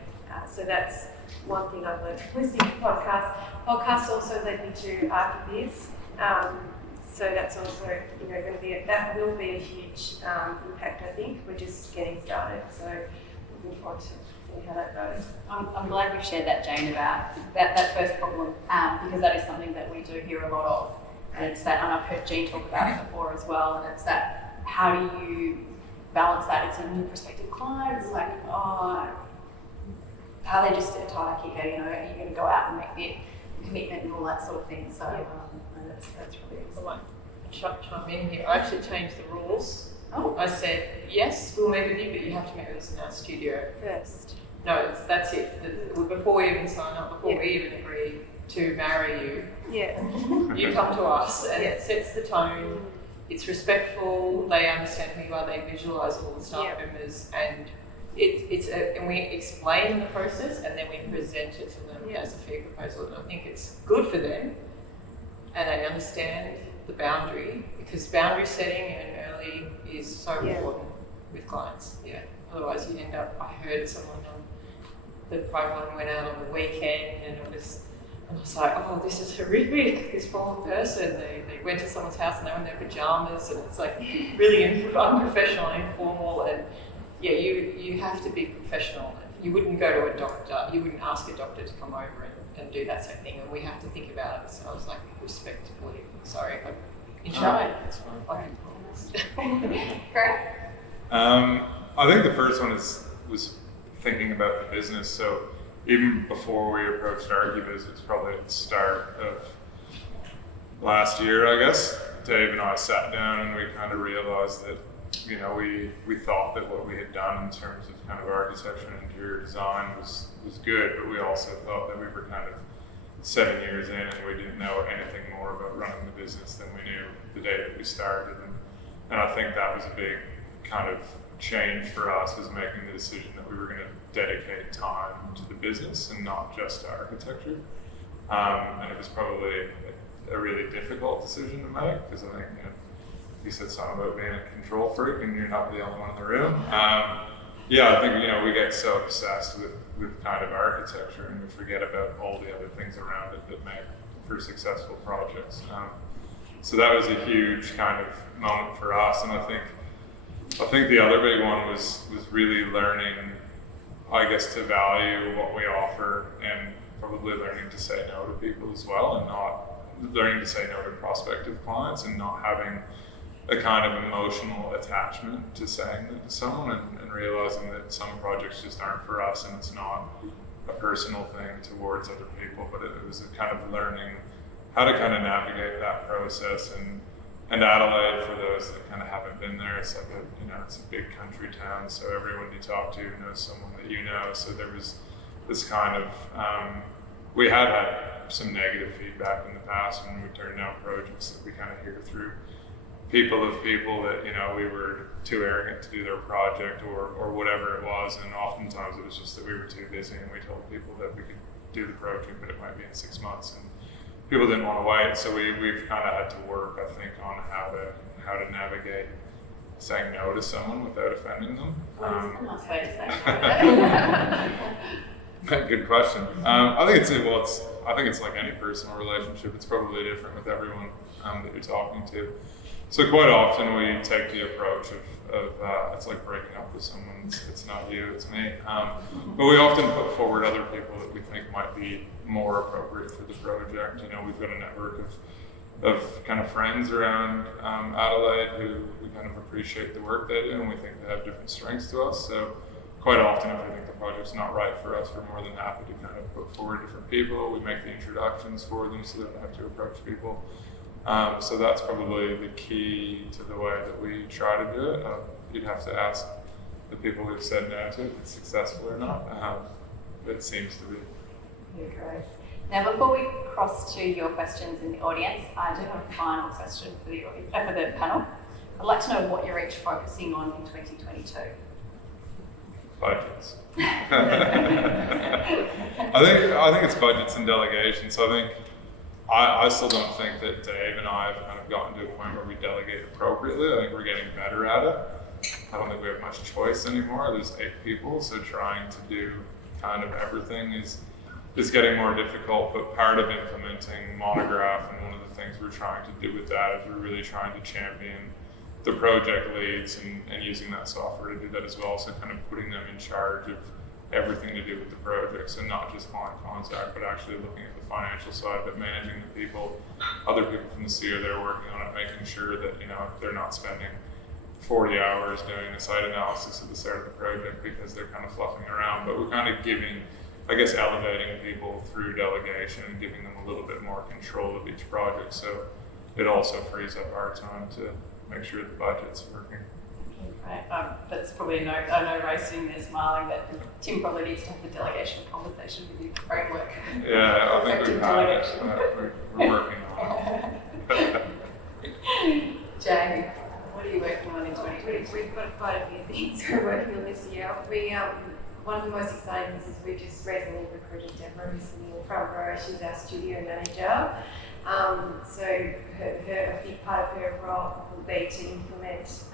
So that's one thing I've learned from listening to podcasts. Podcasts also led me to Archibiz. So that's also going to be that will be a huge impact. I think we're just getting started. So looking forward to seeing how that goes. I'm glad you shared that, Jane, about that first problem, because that is something that we do hear a lot of, and it's that, and I've heard Jean talk about it before as well, and it's that, how do you balance that? It's a new prospective client, it's like, how they just sit tight, are you going to go out and make the commitment and all that sort of thing. So that's really I might chime in here. I actually changed the rules. Oh. I said, yes, we'll meet with you, but you have to meet with us in our studio First. No, that's it. Before we even sign up, before we even agree to marry you, you come to us, and it sets the tone. It's respectful. They understand who you are. They visualise all the staff members, and and we explain the process and then we present it to them as a fee proposal. And I think it's good for them, and they understand the boundary, because boundary setting and early is so important with clients. Otherwise you end up, I heard someone on the pipeline went out on the weekend and I was like, oh, this is horrific, this wrong person. They went to someone's house and they were in their pajamas, and it's like really unprofessional and informal. And you have to be professional. You wouldn't go to a doctor, you wouldn't ask a doctor to come over and do that same thing, and we have to think about it. So I was like, respectfully, sorry, I'm in charge. It's fine. Great. I think the first one was thinking about the business. So even before we approached Archibiz, it's probably at the start of last year, I guess. Dave and I sat down and we kind of realized that, we thought that what we had done in terms of kind of architecture and interior design was good, but we also thought that we were kind of 7 years in and we didn't know anything more about running the business than we knew the day that we started. And I think that was a big kind of change for us, was making the decision that we were going to dedicate time to the business and not just to architecture. And it was probably a really difficult decision to make, because I think you said something about being a control freak and you're not the only one in the room. I think we get so obsessed with kind of architecture and we forget about all the other things around it that make for successful projects. So that was a huge kind of moment for us, and I think the other big one was really learning, I guess, to value what we offer, and probably learning to say no to people as well, and not learning to say no to prospective clients, and not having a kind of emotional attachment to saying that to someone, and realizing that some projects just aren't for us, and it's not a personal thing towards other people, but it was a kind of learning how to kind of navigate that process. And Adelaide, for those that kind of haven't been there, it's like it's a big country town, so everyone you talk to knows someone that you know. So there was this kind of, we had some negative feedback in the past when we turned down projects that we kind of hear through people that, we were too arrogant to do their project or whatever it was. And oftentimes it was just that we were too busy and we told people that we could do the project, but it might be in 6 months. And people didn't want to wait, so we've kind of had to work, I think, on how to navigate saying no to someone without offending them. Nice way to say. Good question. I think it's like any personal relationship. It's probably different with everyone that you're talking to. So quite often we take the approach of it's like breaking up with someone. It's not you, it's me. But we often put forward other people that we think might be more appropriate for the project. We've got a network of kind of friends around Adelaide who we kind of appreciate the work they do, and we think they have different strengths to us. So quite often, if we think the project's not right for us, we're more than happy to kind of put forward different people. We make the introductions for them so they don't have to approach people. So that's probably the key to the way that we try to do it. You'd have to ask the people who've said no to if it's successful or not. But it seems to be. You're great. Now, before we cross to your questions in the audience, I do have a final question for the panel. I'd like to know what you're each focusing on in 2022. Budgets. I think it's budgets and delegation. So I think I still don't think that Dave and I have kind of gotten to a point where we delegate appropriately. I think we're getting better at it. I don't think we have much choice anymore. There's 8 people, so trying to do kind of everything is getting more difficult. But part of implementing Monograph, and one of the things we're trying to do with that is we're really trying to champion the project leads and using that software to do that as well. So kind of putting them in charge of everything to do with the project. So not just client contact, but actually looking at the financial side of it, managing the people, other people from the CEO that are working on it, making sure that they're not spending 40 hours doing a site analysis at the start of the project because they're kind of fluffing around. But we're kind of elevating people through delegation and giving them a little bit more control of each project. So it also frees up our time to make sure the budget's working. Right. That's probably a note. I know Ray's sitting there smiling that Tim probably needs to have the delegation conversation with you framework. Yeah, I think we've had it. We're working on it. Jay, what are are you working on in 2023? We've got quite a few things we're working on this year. One of the most exciting things is we just recently recruited Deborah, who's sitting in the front row. She's our studio manager. So a big part of her role will be to implement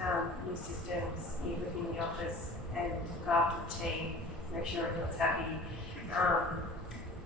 new systems within the office and look after the team, make sure everyone's happy.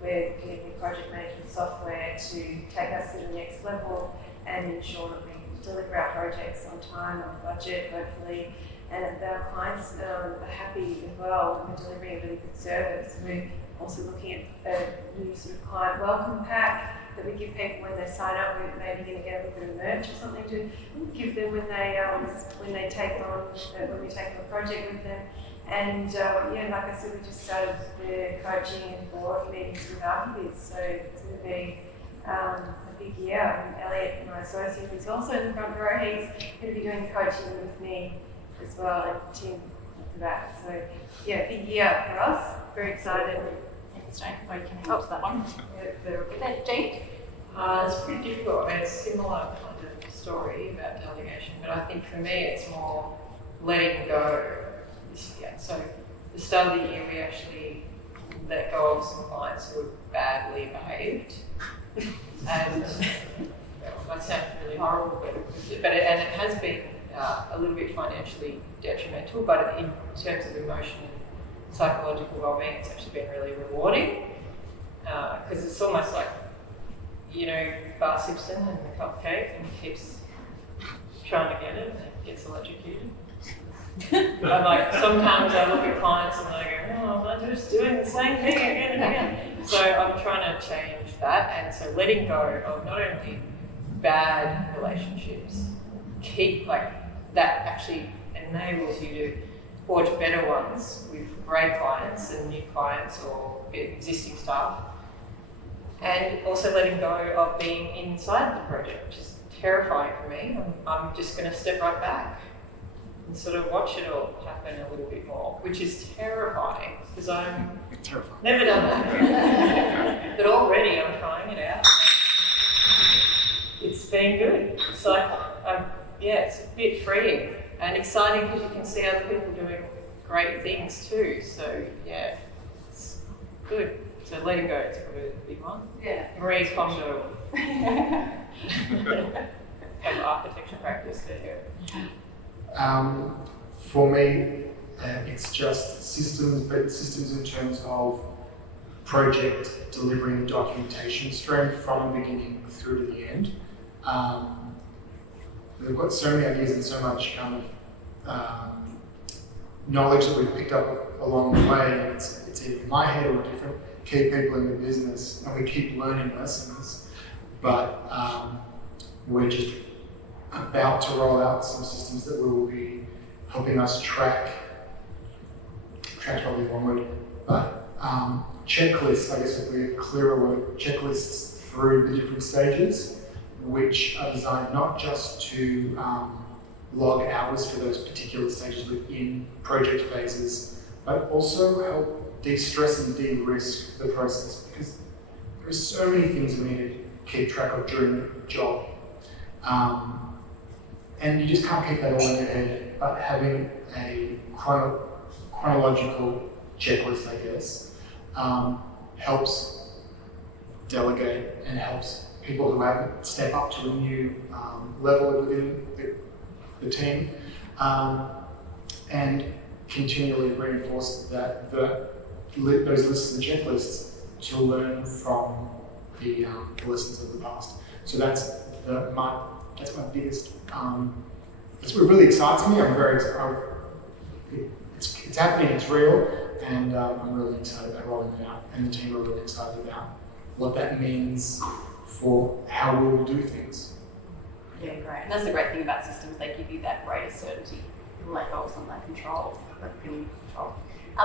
We're looking at new project management software to take us to the next level and ensure that we deliver our projects on time, on budget, hopefully, and that our clients are happy as well. We're delivering a really good service. We're also looking at a new sort of client welcome pack that we give people when they sign up. We're maybe going to get a little bit of merch or something to give them when we take on a project with them. And like I said, we just started the coaching and board meetings with Archibiz, so it's going to be a big year. And Elliot, my associate, who's also in the front row, he's going to be doing the coaching with me as well, and Tim after that. So yeah, big year for us. Very excited. Thanks, Jane. Oh, you can help to that one. With that, Jane? It's pretty difficult. I mean, it's a similar kind of story about delegation, but I think for me it's more letting go this year. So the start of the year we actually let go of some clients who were badly behaved. And that sounds really horrible, but it has been a little bit financially detrimental, but in terms of emotional and psychological well-being, it's actually been really rewarding, because it's almost like, Bart Simpson and the cupcake, and he keeps trying to get it and it gets electrocuted. But like sometimes I look at clients and I go, oh, I'm just doing the same thing again and again. So I'm trying to change that, and so letting go of not only bad relationships, keep that actually enables you to forge better ones with great clients and new clients or existing staff. And also letting go of being inside the project, which is terrifying for me. I'm just going to step right back and sort of watch it all happen a little bit more, which is terrifying because I'm never done that. But already I'm trying it out. It's been good. It's like, it's a bit freeing and exciting because you can see other people doing great things too. So yeah, it's good. So letting go is probably the big one. Yeah. Marie Kondo. Have architecture practice there. For me, it's just systems, but systems in terms of project delivery and documentation stream from the beginning through to the end. We've got so many ideas and so much kind of knowledge that we've picked up along the way, and it's either in my head or different key people in the business, and we keep learning lessons, but we're just about to roll out some systems that will be helping us track's probably the wrong word, but checklists, I guess if we're clearer word, checklists through the different stages, which are designed not just to log hours for those particular stages within project phases, but also help de-stress and de-risk the process, because there are so many things we need to keep track of during the job. And you just can't keep that all in your head, but having a chronological checklist, I guess, helps delegate and helps people who haven't step up to a new level within the team, and continually reinforce that those lists and checklists to learn from the lessons of the past. So that's my biggest. That's what really excites me. It's happening. It's real, and I'm really excited about rolling it out. And the team are really excited about what that means for how we will do things. Yeah, great. And that's the great thing about systems, they give you that greater certainty. You can let go of some of that control, that feeling of control.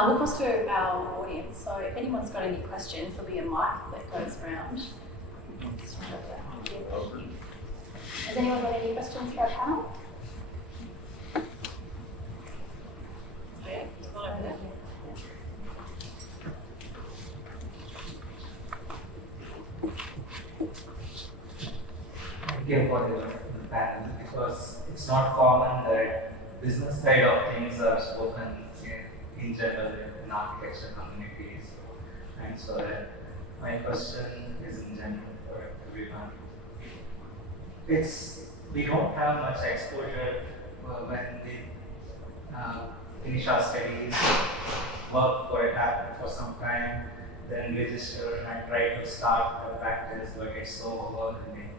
We'll cross to our audience, so if anyone's got any questions, there'll be a mic that goes around. Has anyone got any questions for our panel? Yeah, fine. Again, for the pattern, because it's it's not common that business side of things are spoken in general in architecture communities. And so my question is in general for everyone. We don't have much exposure when we finish our studies, work for some time, then register and try to start a practice, but it's so overwhelming.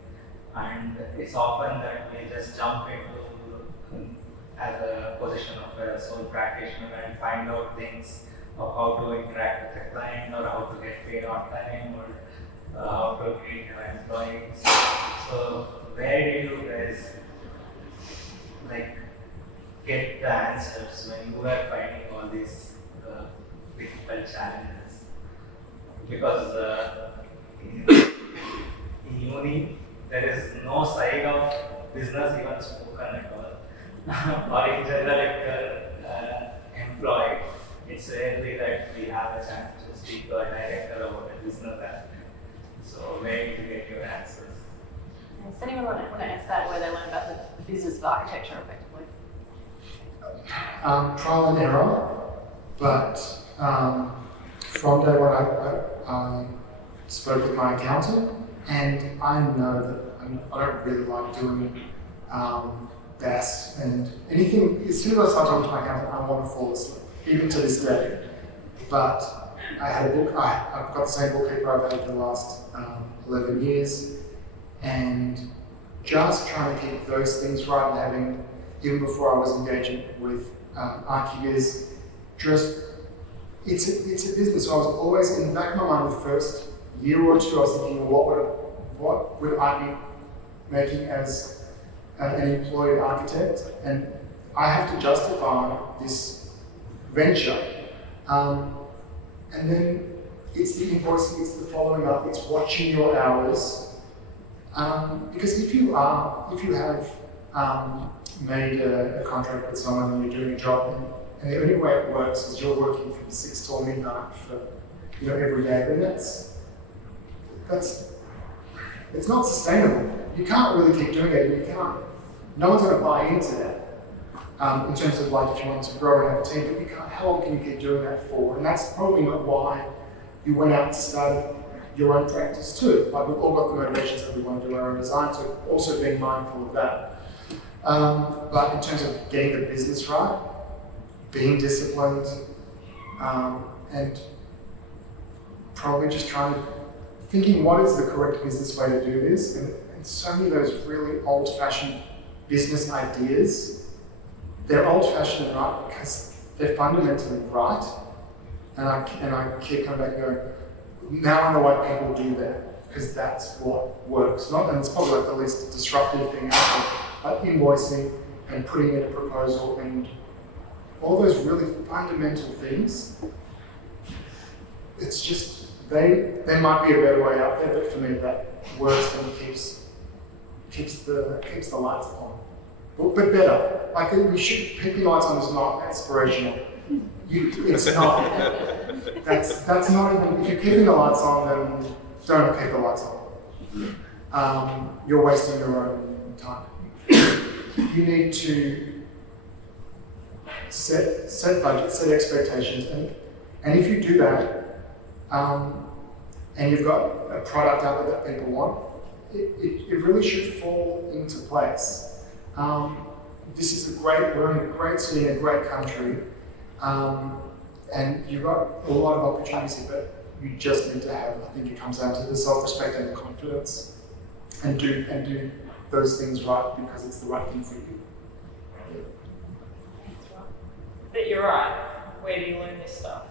And it's often that we just jump into as a position of a sole practitioner and find out things of how to interact with the client or how to get paid on time or how to treat your employees. So where do you guys get the answers when you are finding all these difficult challenges? Because in uni, there is no side of business even spoken at all. Or in general, employed, it's rarely that we have a chance to speak to a director about a business aspect. So where do you get your answers? Does anyone want to answer that, where they learn about the business of architecture effectively? Trial and error, but from day one I spoke with my accountant, and I know that I don't really like doing best and anything. As soon as I start talking to my accountant, I want to fall asleep, even to this day. But I had a book. I've got the same bookkeeper I've had for the last 11 years, and just trying to keep those things right and having, even before I was engaging with Archibiz, just it's a business. So I was always in the back of my mind the first year or two. I was thinking, what would I be making as an employed architect, and I have to justify this venture. And then it's the invoicing, it's the following up, it's watching your hours. Because if you have made a contract with someone and you're doing a job, and the only way it works is you're working from 6 till midnight for every day, then it's not sustainable. You can't really keep doing it. No one's going to buy into that. In terms of if you want to grow and have a team, but how long can you keep doing that for? And that's probably not why you went out to start your own practice too. We've all got the motivations that we want to do our own design, so also being mindful of that. But in terms of getting the business right, being disciplined, and probably just thinking what is the correct business way to do this, and so many of those really old-fashioned business ideas, they're old-fashioned and right because they're fundamentally right, and I keep coming back and going, now I know why people do that, because that's what works. And it's probably the least disruptive thing out there, like invoicing and putting in a proposal and all those really fundamental things. It's just, there might be a better way out there, but for me that works and keeps the lights on. But better. Keeping lights on is not aspirational. It's not. That's not even. If you're keeping the lights on, then don't keep the lights on. You're wasting your own time. You need to set budgets, set expectations, and if you do that, and you've got a product out there that people want, it really should fall into place. We're in a great city, in a great country, and you've got a lot of opportunities, but you just need to have, I think it comes down to the self-respect and the confidence, and do those things right because it's the right thing for you. But you're right, where do you learn this stuff?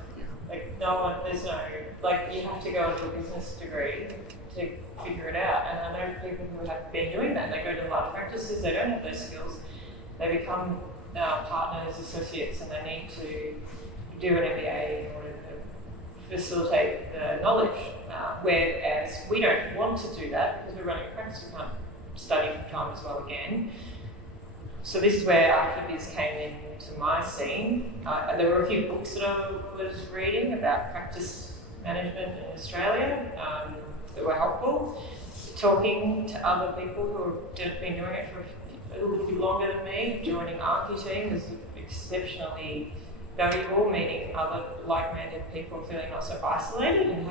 You have to go into a business degree to figure it out. And I know people who have been doing that. They go to large practices, they don't have those skills. They become partners, associates, and they need to do an MBA in order to facilitate the knowledge. Whereas we don't want to do that because we're running a practice, we can't study full time as well again. So this is where Archibiz came into my scene. There were a few books that I was reading about practice management in Australia that were helpful. Talking to other people who have been doing it for a little bit longer than me, joining Archi team was exceptionally valuable, meeting other like-minded people, feeling not so isolated and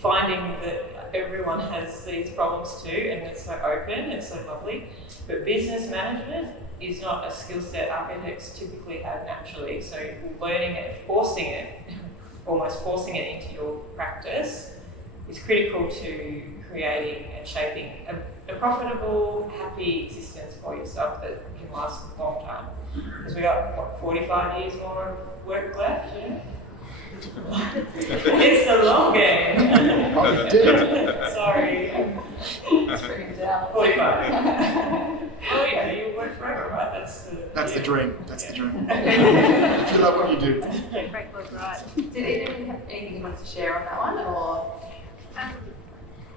finding that everyone has these problems too, and it's so open, it's so lovely. But business management is not a skill set architects typically have naturally, so learning it, almost forcing it into your practice is critical to creating and shaping a profitable, happy existence for yourself that can last a long time. Because we got, what, 45 years more of work left, yeah? It's the long game. Sorry. Let's bring it down. 45. Oh yeah, you work forever, right? That's the dream. That's the dream. If you love what you do. Right. Did anyone have anything you wanted to share on that one, or?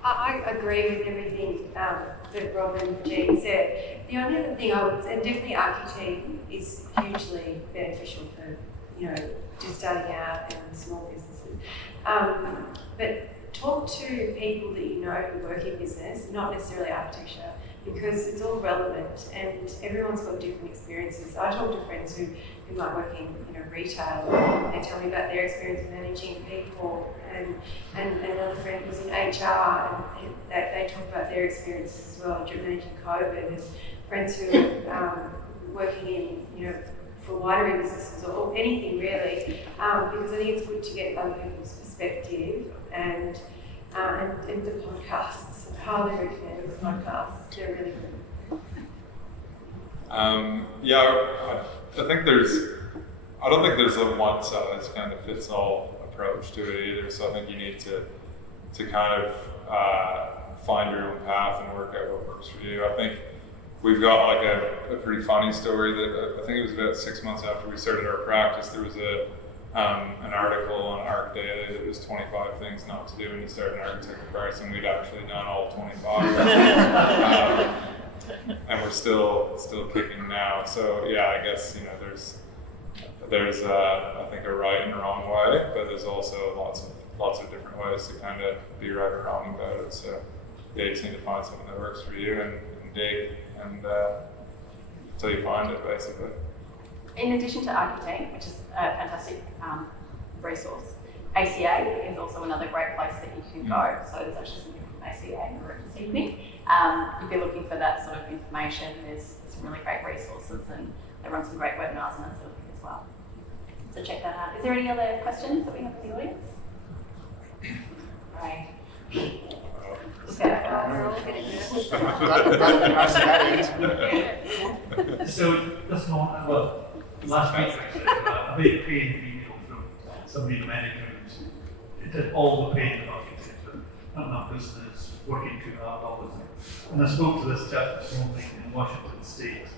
I agree with everything that Rob and Jean said. The only other thing I would say, and definitely Archi team is hugely beneficial for, just starting out and small businesses. But talk to people that you know who work in business, not necessarily architecture, because it's all relevant and everyone's got different experiences. I talk to friends who might work in retail, and they tell me about their experience managing people, and another friend who's in HR, and they talk about their experiences as well, managing COVID, and friends who are working in, for winery businesses or anything really, because I think it's good to get other people's perspective, and the podcasts. I highly recommend the podcasts. They're really good. I don't think there's a one size kind of fits all approach to it either. So I think you need to kind of find your own path and work out what works for you. I think we've got like a pretty funny story that I think it was about 6 months after we started our practice. There was an article on Arc Daily that was 25 things not to do when you start an architecture practice, and we'd actually done all 25. And we're still kicking now. So yeah, I guess there's I think a right and wrong way, but there's also lots of different ways to kind of be right or wrong about it. So yeah, you just need to find something that works for you and dig until you find it, basically. In addition to Architect, which is a fantastic resource, ACA is also another great place that you can go. So there's actually something from ACA in the room this evening. If you're looking for that sort of information, there's some really great resources, and they run some great webinars and that sort of thing as well. So check that out. Is there any other questions that we have in the audience? Right. We're all getting nervous. So that's not, well, last week actually, a very paid email from somebody in America who did all the paid architecture, not enough business, working too hard, all the thing. And I spoke to this chap this morning in Washington State,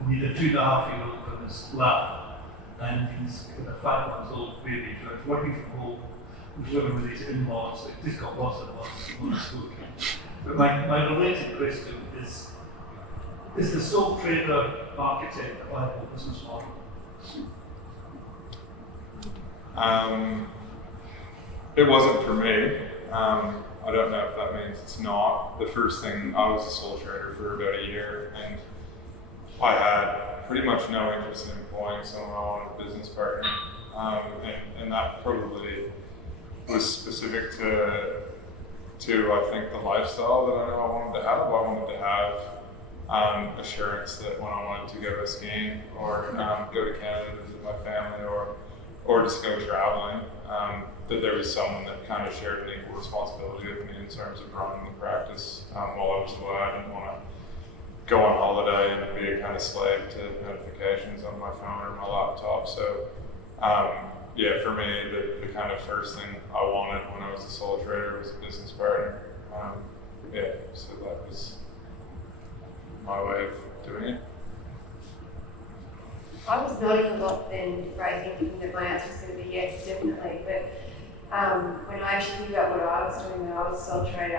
and he had a 2.5-year-old on his lap, and he's got a 5-month-old baby, so he's working from home. He's living with his in-laws, so he's got lots and lots of school. But my related question is the sole trader architect a viable business model? It wasn't for me. I don't know if that means it's not. The first thing, I was a sole trader for about a year, and I had pretty much no interest in employing someone. I wanted a business partner, and that probably was specific to I think the lifestyle that I know I wanted to have. I wanted to have assurance that when I wanted to go skiing or go to Canada to visit my family or just go traveling, that there was someone that kind of shared an equal responsibility with me in terms of running the practice while I was away. I didn't want to go on holiday and be a kind of slave to notifications on my phone or my laptop. So yeah, for me, the kind of first thing I wanted when I was a sole trader was a business partner. Yeah, so that was my way of doing it. I was nodding a lot then, Ray, thinking that my answer was going to be yes, definitely. But when I actually think about what I was doing when I was a sole trader, I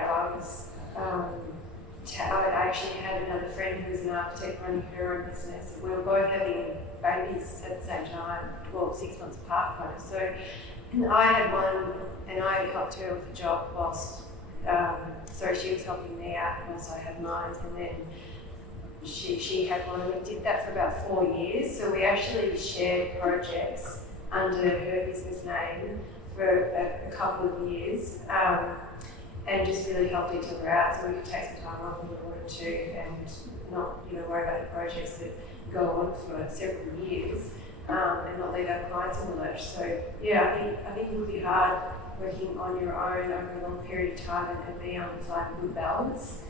actually had another friend who was an architect running her own business. We were both having babies at the same time, 6 months apart kind of. So I had one, and I helped her with the job whilst, she was helping me out whilst I had mine. And then she had one, and we did that for about 4 years. So we actually shared projects under her business name for a couple of years, and just really helped each other out. So we could take some time off when we wanted to, and not worry about the projects that go on for several years, and not leave our clients in the lurch. So yeah, I think it would be hard working on your own over a long period of time and being able to find a good balance.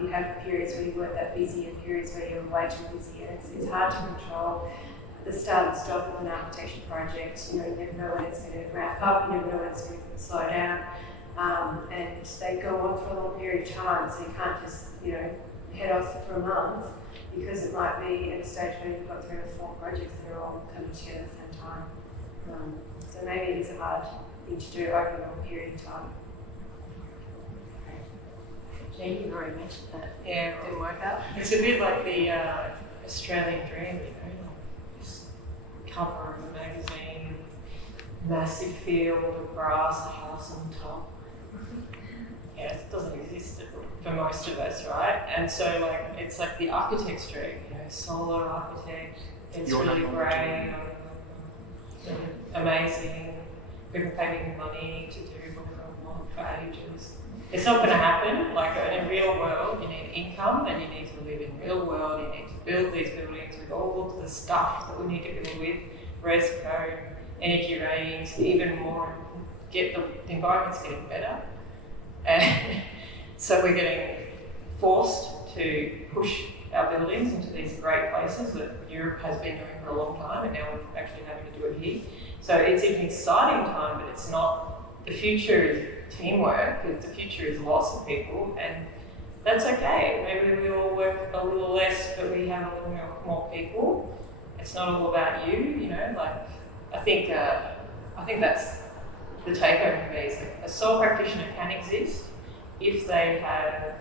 You have periods where you weren't that busy and periods where you're way too busy, and it's hard to control the start and stop of an architecture project. You never know when it's going to wrap up, you never know when it's going to slow down, and they go on for a long period of time, so you can't just head off for a month, because it might be at a stage where you've got 3 or 4 projects that are all coming together at the same time. So maybe it is a hard thing to do over a long period of time. Jane, you already mentioned that. Yeah, It didn't work out. it's a bit like the Australian dream, like this cover of a magazine, massive field of grass, a house on top. Yeah, it doesn't exist for most of us, right? And so it's like the architect's dream, solar architect, it's really great, amazing, people paying money to do whatever I want for ages. It's not going to happen. Like in a real world, you need income, and you need to live in real world. You need to build these buildings with all of the stuff that we need to build with, res code, energy ratings, even more. The environment's getting better, and so we're getting forced to push our buildings into these great places that Europe has been doing for a long time, and now we're actually having to do it here. So it's an exciting time, but it's not. The future is teamwork, the future is lots of people, and that's okay. Maybe we all work a little less, but we have a little more people. It's not all about you, I think that's the take home for me is that a sole practitioner can exist if they have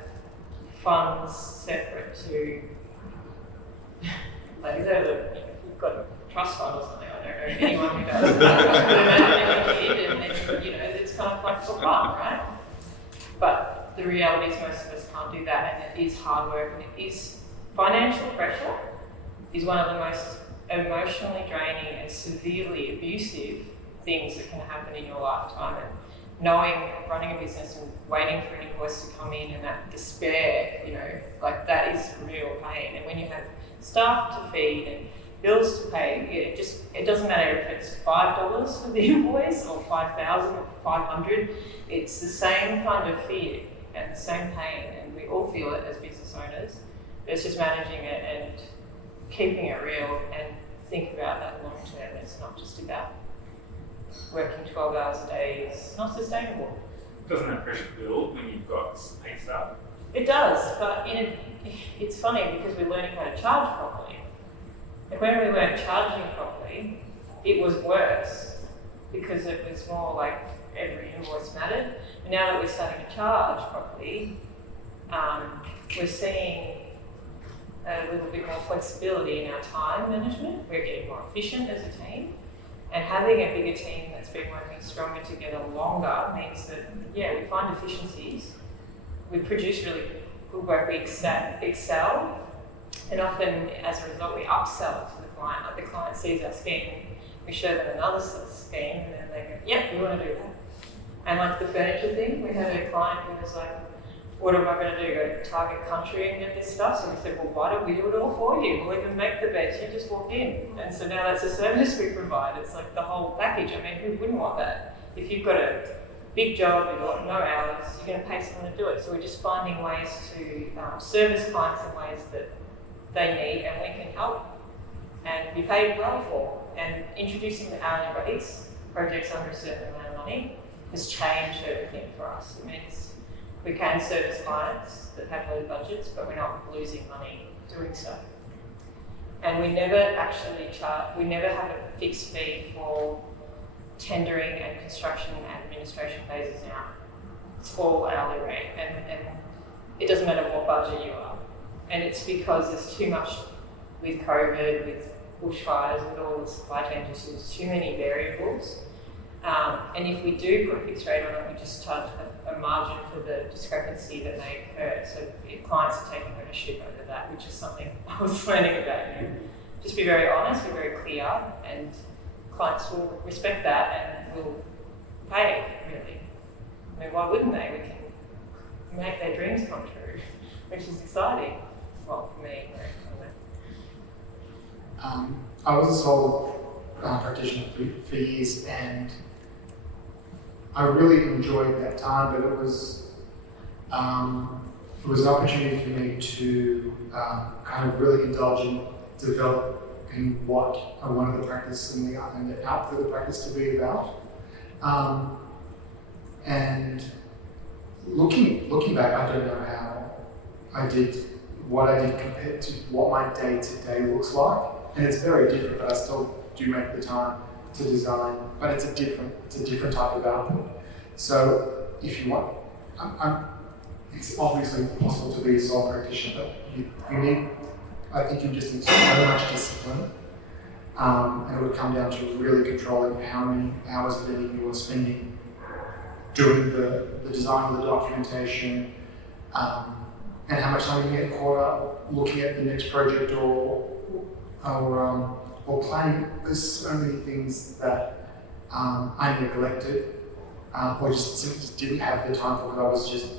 funds separate to, you've got a trust fund or something. I don't know anyone who does and it's kind of like for fun, right? But the reality is most of us can't do that, and it is hard work, and it is financial pressure is one of the most emotionally draining and severely abusive things that can happen in your lifetime. And running a business and waiting for an invoice to come in and that despair, that is real pain. And when you have staff to feed and bills to pay, it doesn't matter if it's $5 for the invoice or $5,000 or $500. It's the same kind of fear and the same pain, and we all feel it as business owners. But it's just managing it and keeping it real and think about that long term. It's not just about working 12 hours a day. It's not sustainable. Doesn't that pressure build when you've got 8 staff? It does, but it's funny because we're learning how to charge properly. And when we weren't charging properly, it was worse because it was more like every invoice mattered. And now that we're starting to charge properly, we're seeing a little bit more flexibility in our time management. We're getting more efficient as a team. And having a bigger team that's been working stronger together longer means that, we find efficiencies. We produce really good work. We excel. And often, as a result, we upsell to the client. Like the client sees our scheme, we show them another scheme, and then they go, "Yep, we want to do that." And like the furniture thing, we had a client who was like, "What am I going to do? Go to Target Country and get this stuff?" So we said, "Well, why don't we do it all for you? We'll even make the beds. You just walk in." And so now that's a service we provide. It's like the whole package. I mean, who wouldn't want that? If you've got a big job, you've got no hours, you're going to pay someone to do it. So we're just finding ways to service clients in ways that they need and we can help and be paid well for. And introducing the hourly rates projects under a certain amount of money has changed everything for us. It means we can service clients that have low budgets, but we're not losing money doing so. And we never actually we never have a fixed fee for tendering and construction and administration phases now. It's all hourly rate, and it doesn't matter what budget you are. And it's because there's too much with COVID, with bushfires, with all the supply chain issues, too many variables And if we do put a fixed rate on it, we just charge a margin for the discrepancy that may occur. So if clients are taking ownership over that, which is something I was learning about you. Just be very honest, be very clear, and clients will respect that and will pay, really. I mean, why wouldn't they? We can make their dreams come true, which is exciting. Well, for me, I was a sole practitioner for years, and I really enjoyed that time, but it was an opportunity for me to kind of really indulge in developing what I wanted the practice and the output of the practice to be about. And looking back, I don't know how I did what I did compared to what my day-to-day looks like. And it's very different, but I still do make the time to design, but it's a different type of output. So if you want, it's obviously possible to be a sole practitioner, but you need, I think you just need so much discipline, and it would come down to really controlling how many hours a day you are spending doing the design of the documentation, and how much time you get caught up looking at the next project or planning. There's so many things that I neglected, or just simply just didn't have the time for because I was just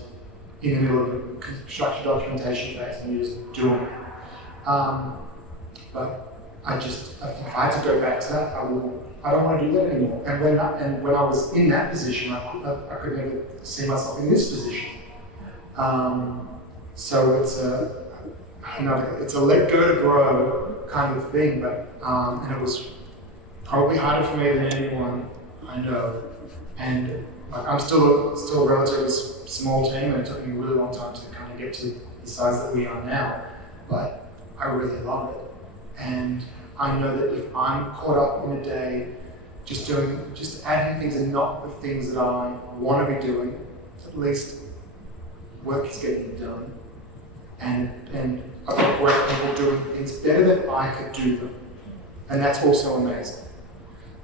in the middle of a construction documentation phase and you're just doing it. But I think if I had to go back to that, I don't want to do that anymore. And when I was in that position, I could never see myself in this position. So it's a let go to grow kind of thing, but and it was probably harder for me than anyone I know. And I'm still a relatively small team, and it took me a really long time to kind of get to the size that we are now. But I really love it, and I know that if I'm caught up in a day just adding things and not the things that I want to be doing, at least work is getting done. And I've got great people doing things better than I could do them. And that's also amazing.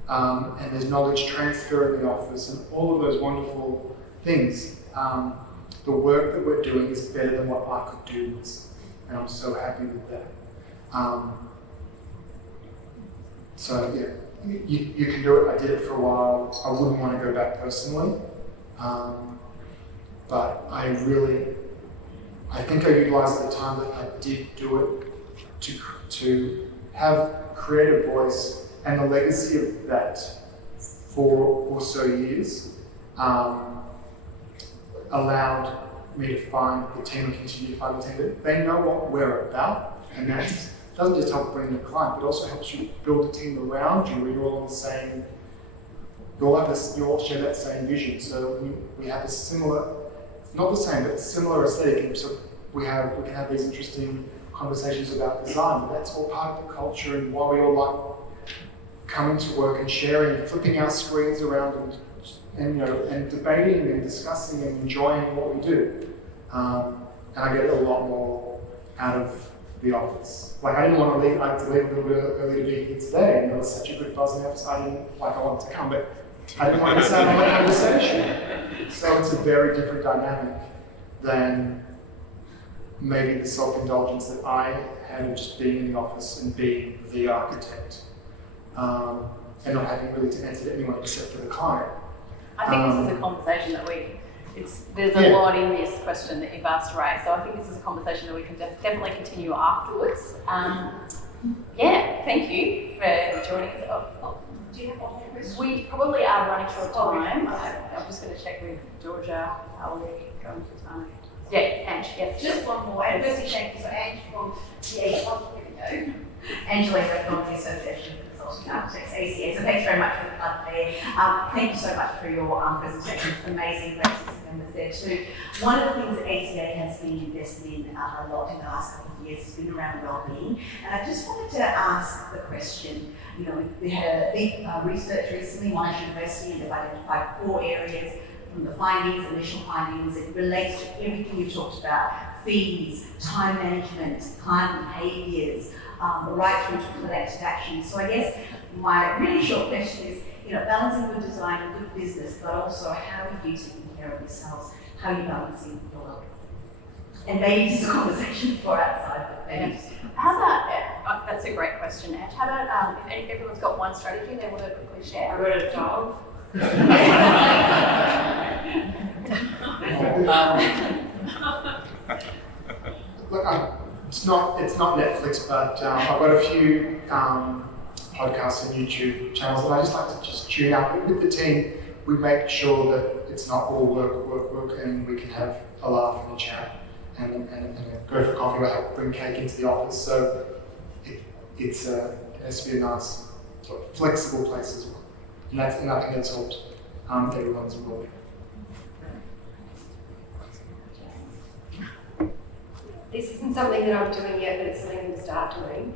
And there's knowledge transfer in the office and all of those wonderful things. The work that we're doing is better than what I could do. And I'm so happy with that. So yeah, you can do it. I did it for a while. I wouldn't want to go back personally. But I think I utilized the time that I did do it to have creative voice, and the legacy of that 4 or so years allowed me to find the team and continue to find the team that they know what we're about, and that doesn't just help bring the client, but also helps you build a team around you. You're all on the same. You all share that same vision. So we have a similar. Not the same, but similar aesthetic. So we can have these interesting conversations about design. But that's all part of the culture and why we all like coming to work and sharing, and flipping our screens around and debating and discussing and enjoying what we do. And I get a lot more out of the office. Like I didn't want to leave. I had to leave a little bit early to be here today, and there was such a good buzz in the office. I wanted to come, but I didn't want to miss out on the conversation. So it's a very different dynamic than maybe the self-indulgence that I had of just being in the office and being the architect, and not having really to answer to anyone except for the client. I think this is a conversation that there's a lot in this question that you've asked, Ray, so I think this is a conversation that we can definitely continue afterwards. Thank you for joining us. Do you have one more question? We probably are running short of time. I'm just going to check with Georgia how are we going for time. Yeah, Ange, yes. Just one more. And firstly, thank you. So Ange from the Angela from the Association of Consulting Architects, ACA. So thanks very much for the plug there. Thank you so much for your presentation. It's amazing. Thanks to the members there too. One of the things that ACA has been invested in a lot in the last couple of years has been around wellbeing. And I just wanted to ask the question, we had a big research recently, Monash University, and they've identified 4 areas from the findings, initial findings. It relates to everything you talked about: fees, time management, client behaviours, right through to collective action. So I guess my really short question balancing good design and good business, but also how are you taking care of yourselves, how are you balancing your life. And maybe just a conversation for outside, but maybe. How about, that's a great question, Ange. How about if everyone's got one strategy they want to quickly share? I wrote a dog. Look, it's not Netflix, but I've got a few podcasts and YouTube channels that I just like to just tune out. With the team, we make sure that it's not all work, and we can have a laugh and a chat and go for coffee or bring cake into the office. So it has to be a nice, sort of flexible place as well. And I think that's helped everyone's involved. This isn't something that I'm doing yet, but it's something I'm going to start doing.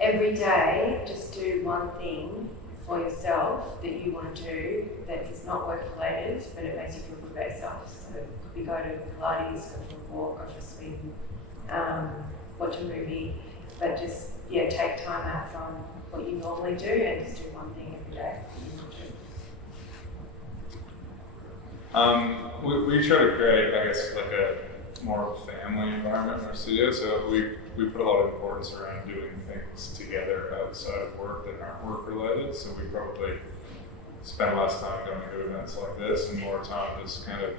Every day, just do one thing for yourself that you want to do that is not work related, but it makes you feel good about yourself. So it could be go to Pilates, go for a walk, go for a swim, watch a movie, but just take time out from what you normally do and just do one thing every day. We try to create, I guess, like a more of a family environment in our studio. So we put a lot of importance around doing things together outside of work that aren't work related. So we probably spend less time going to events like this and more time just kind of,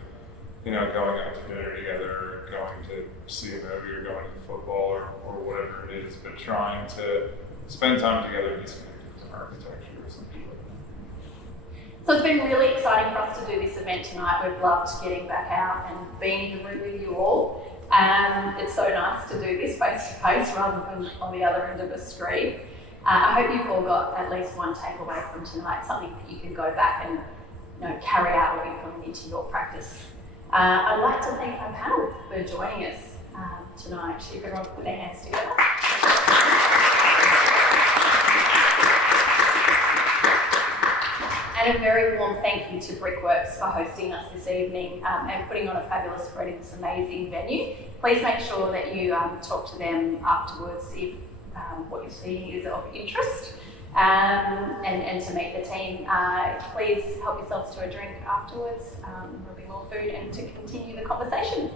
going out to dinner together, going to see a movie or going to football or whatever it is, but trying to spend time together and just do some architecture or something. So it's been really exciting for us to do this event tonight. We've loved getting back out and being in the room with you all. It's so nice to do this face to face rather than on the other end of a screen. I hope you've all got at least one takeaway from tonight, something that you can go back and carry out or implement into your practice. I'd like to thank our panel for joining us tonight. If everyone put their hands together. And a very warm thank you to Brickworks for hosting us this evening and putting on a fabulous spread in this amazing venue. Please make sure that you talk to them afterwards if what you're seeing is of interest and to meet the team. Please help yourselves to a drink afterwards. There'll be more food and to continue the conversation.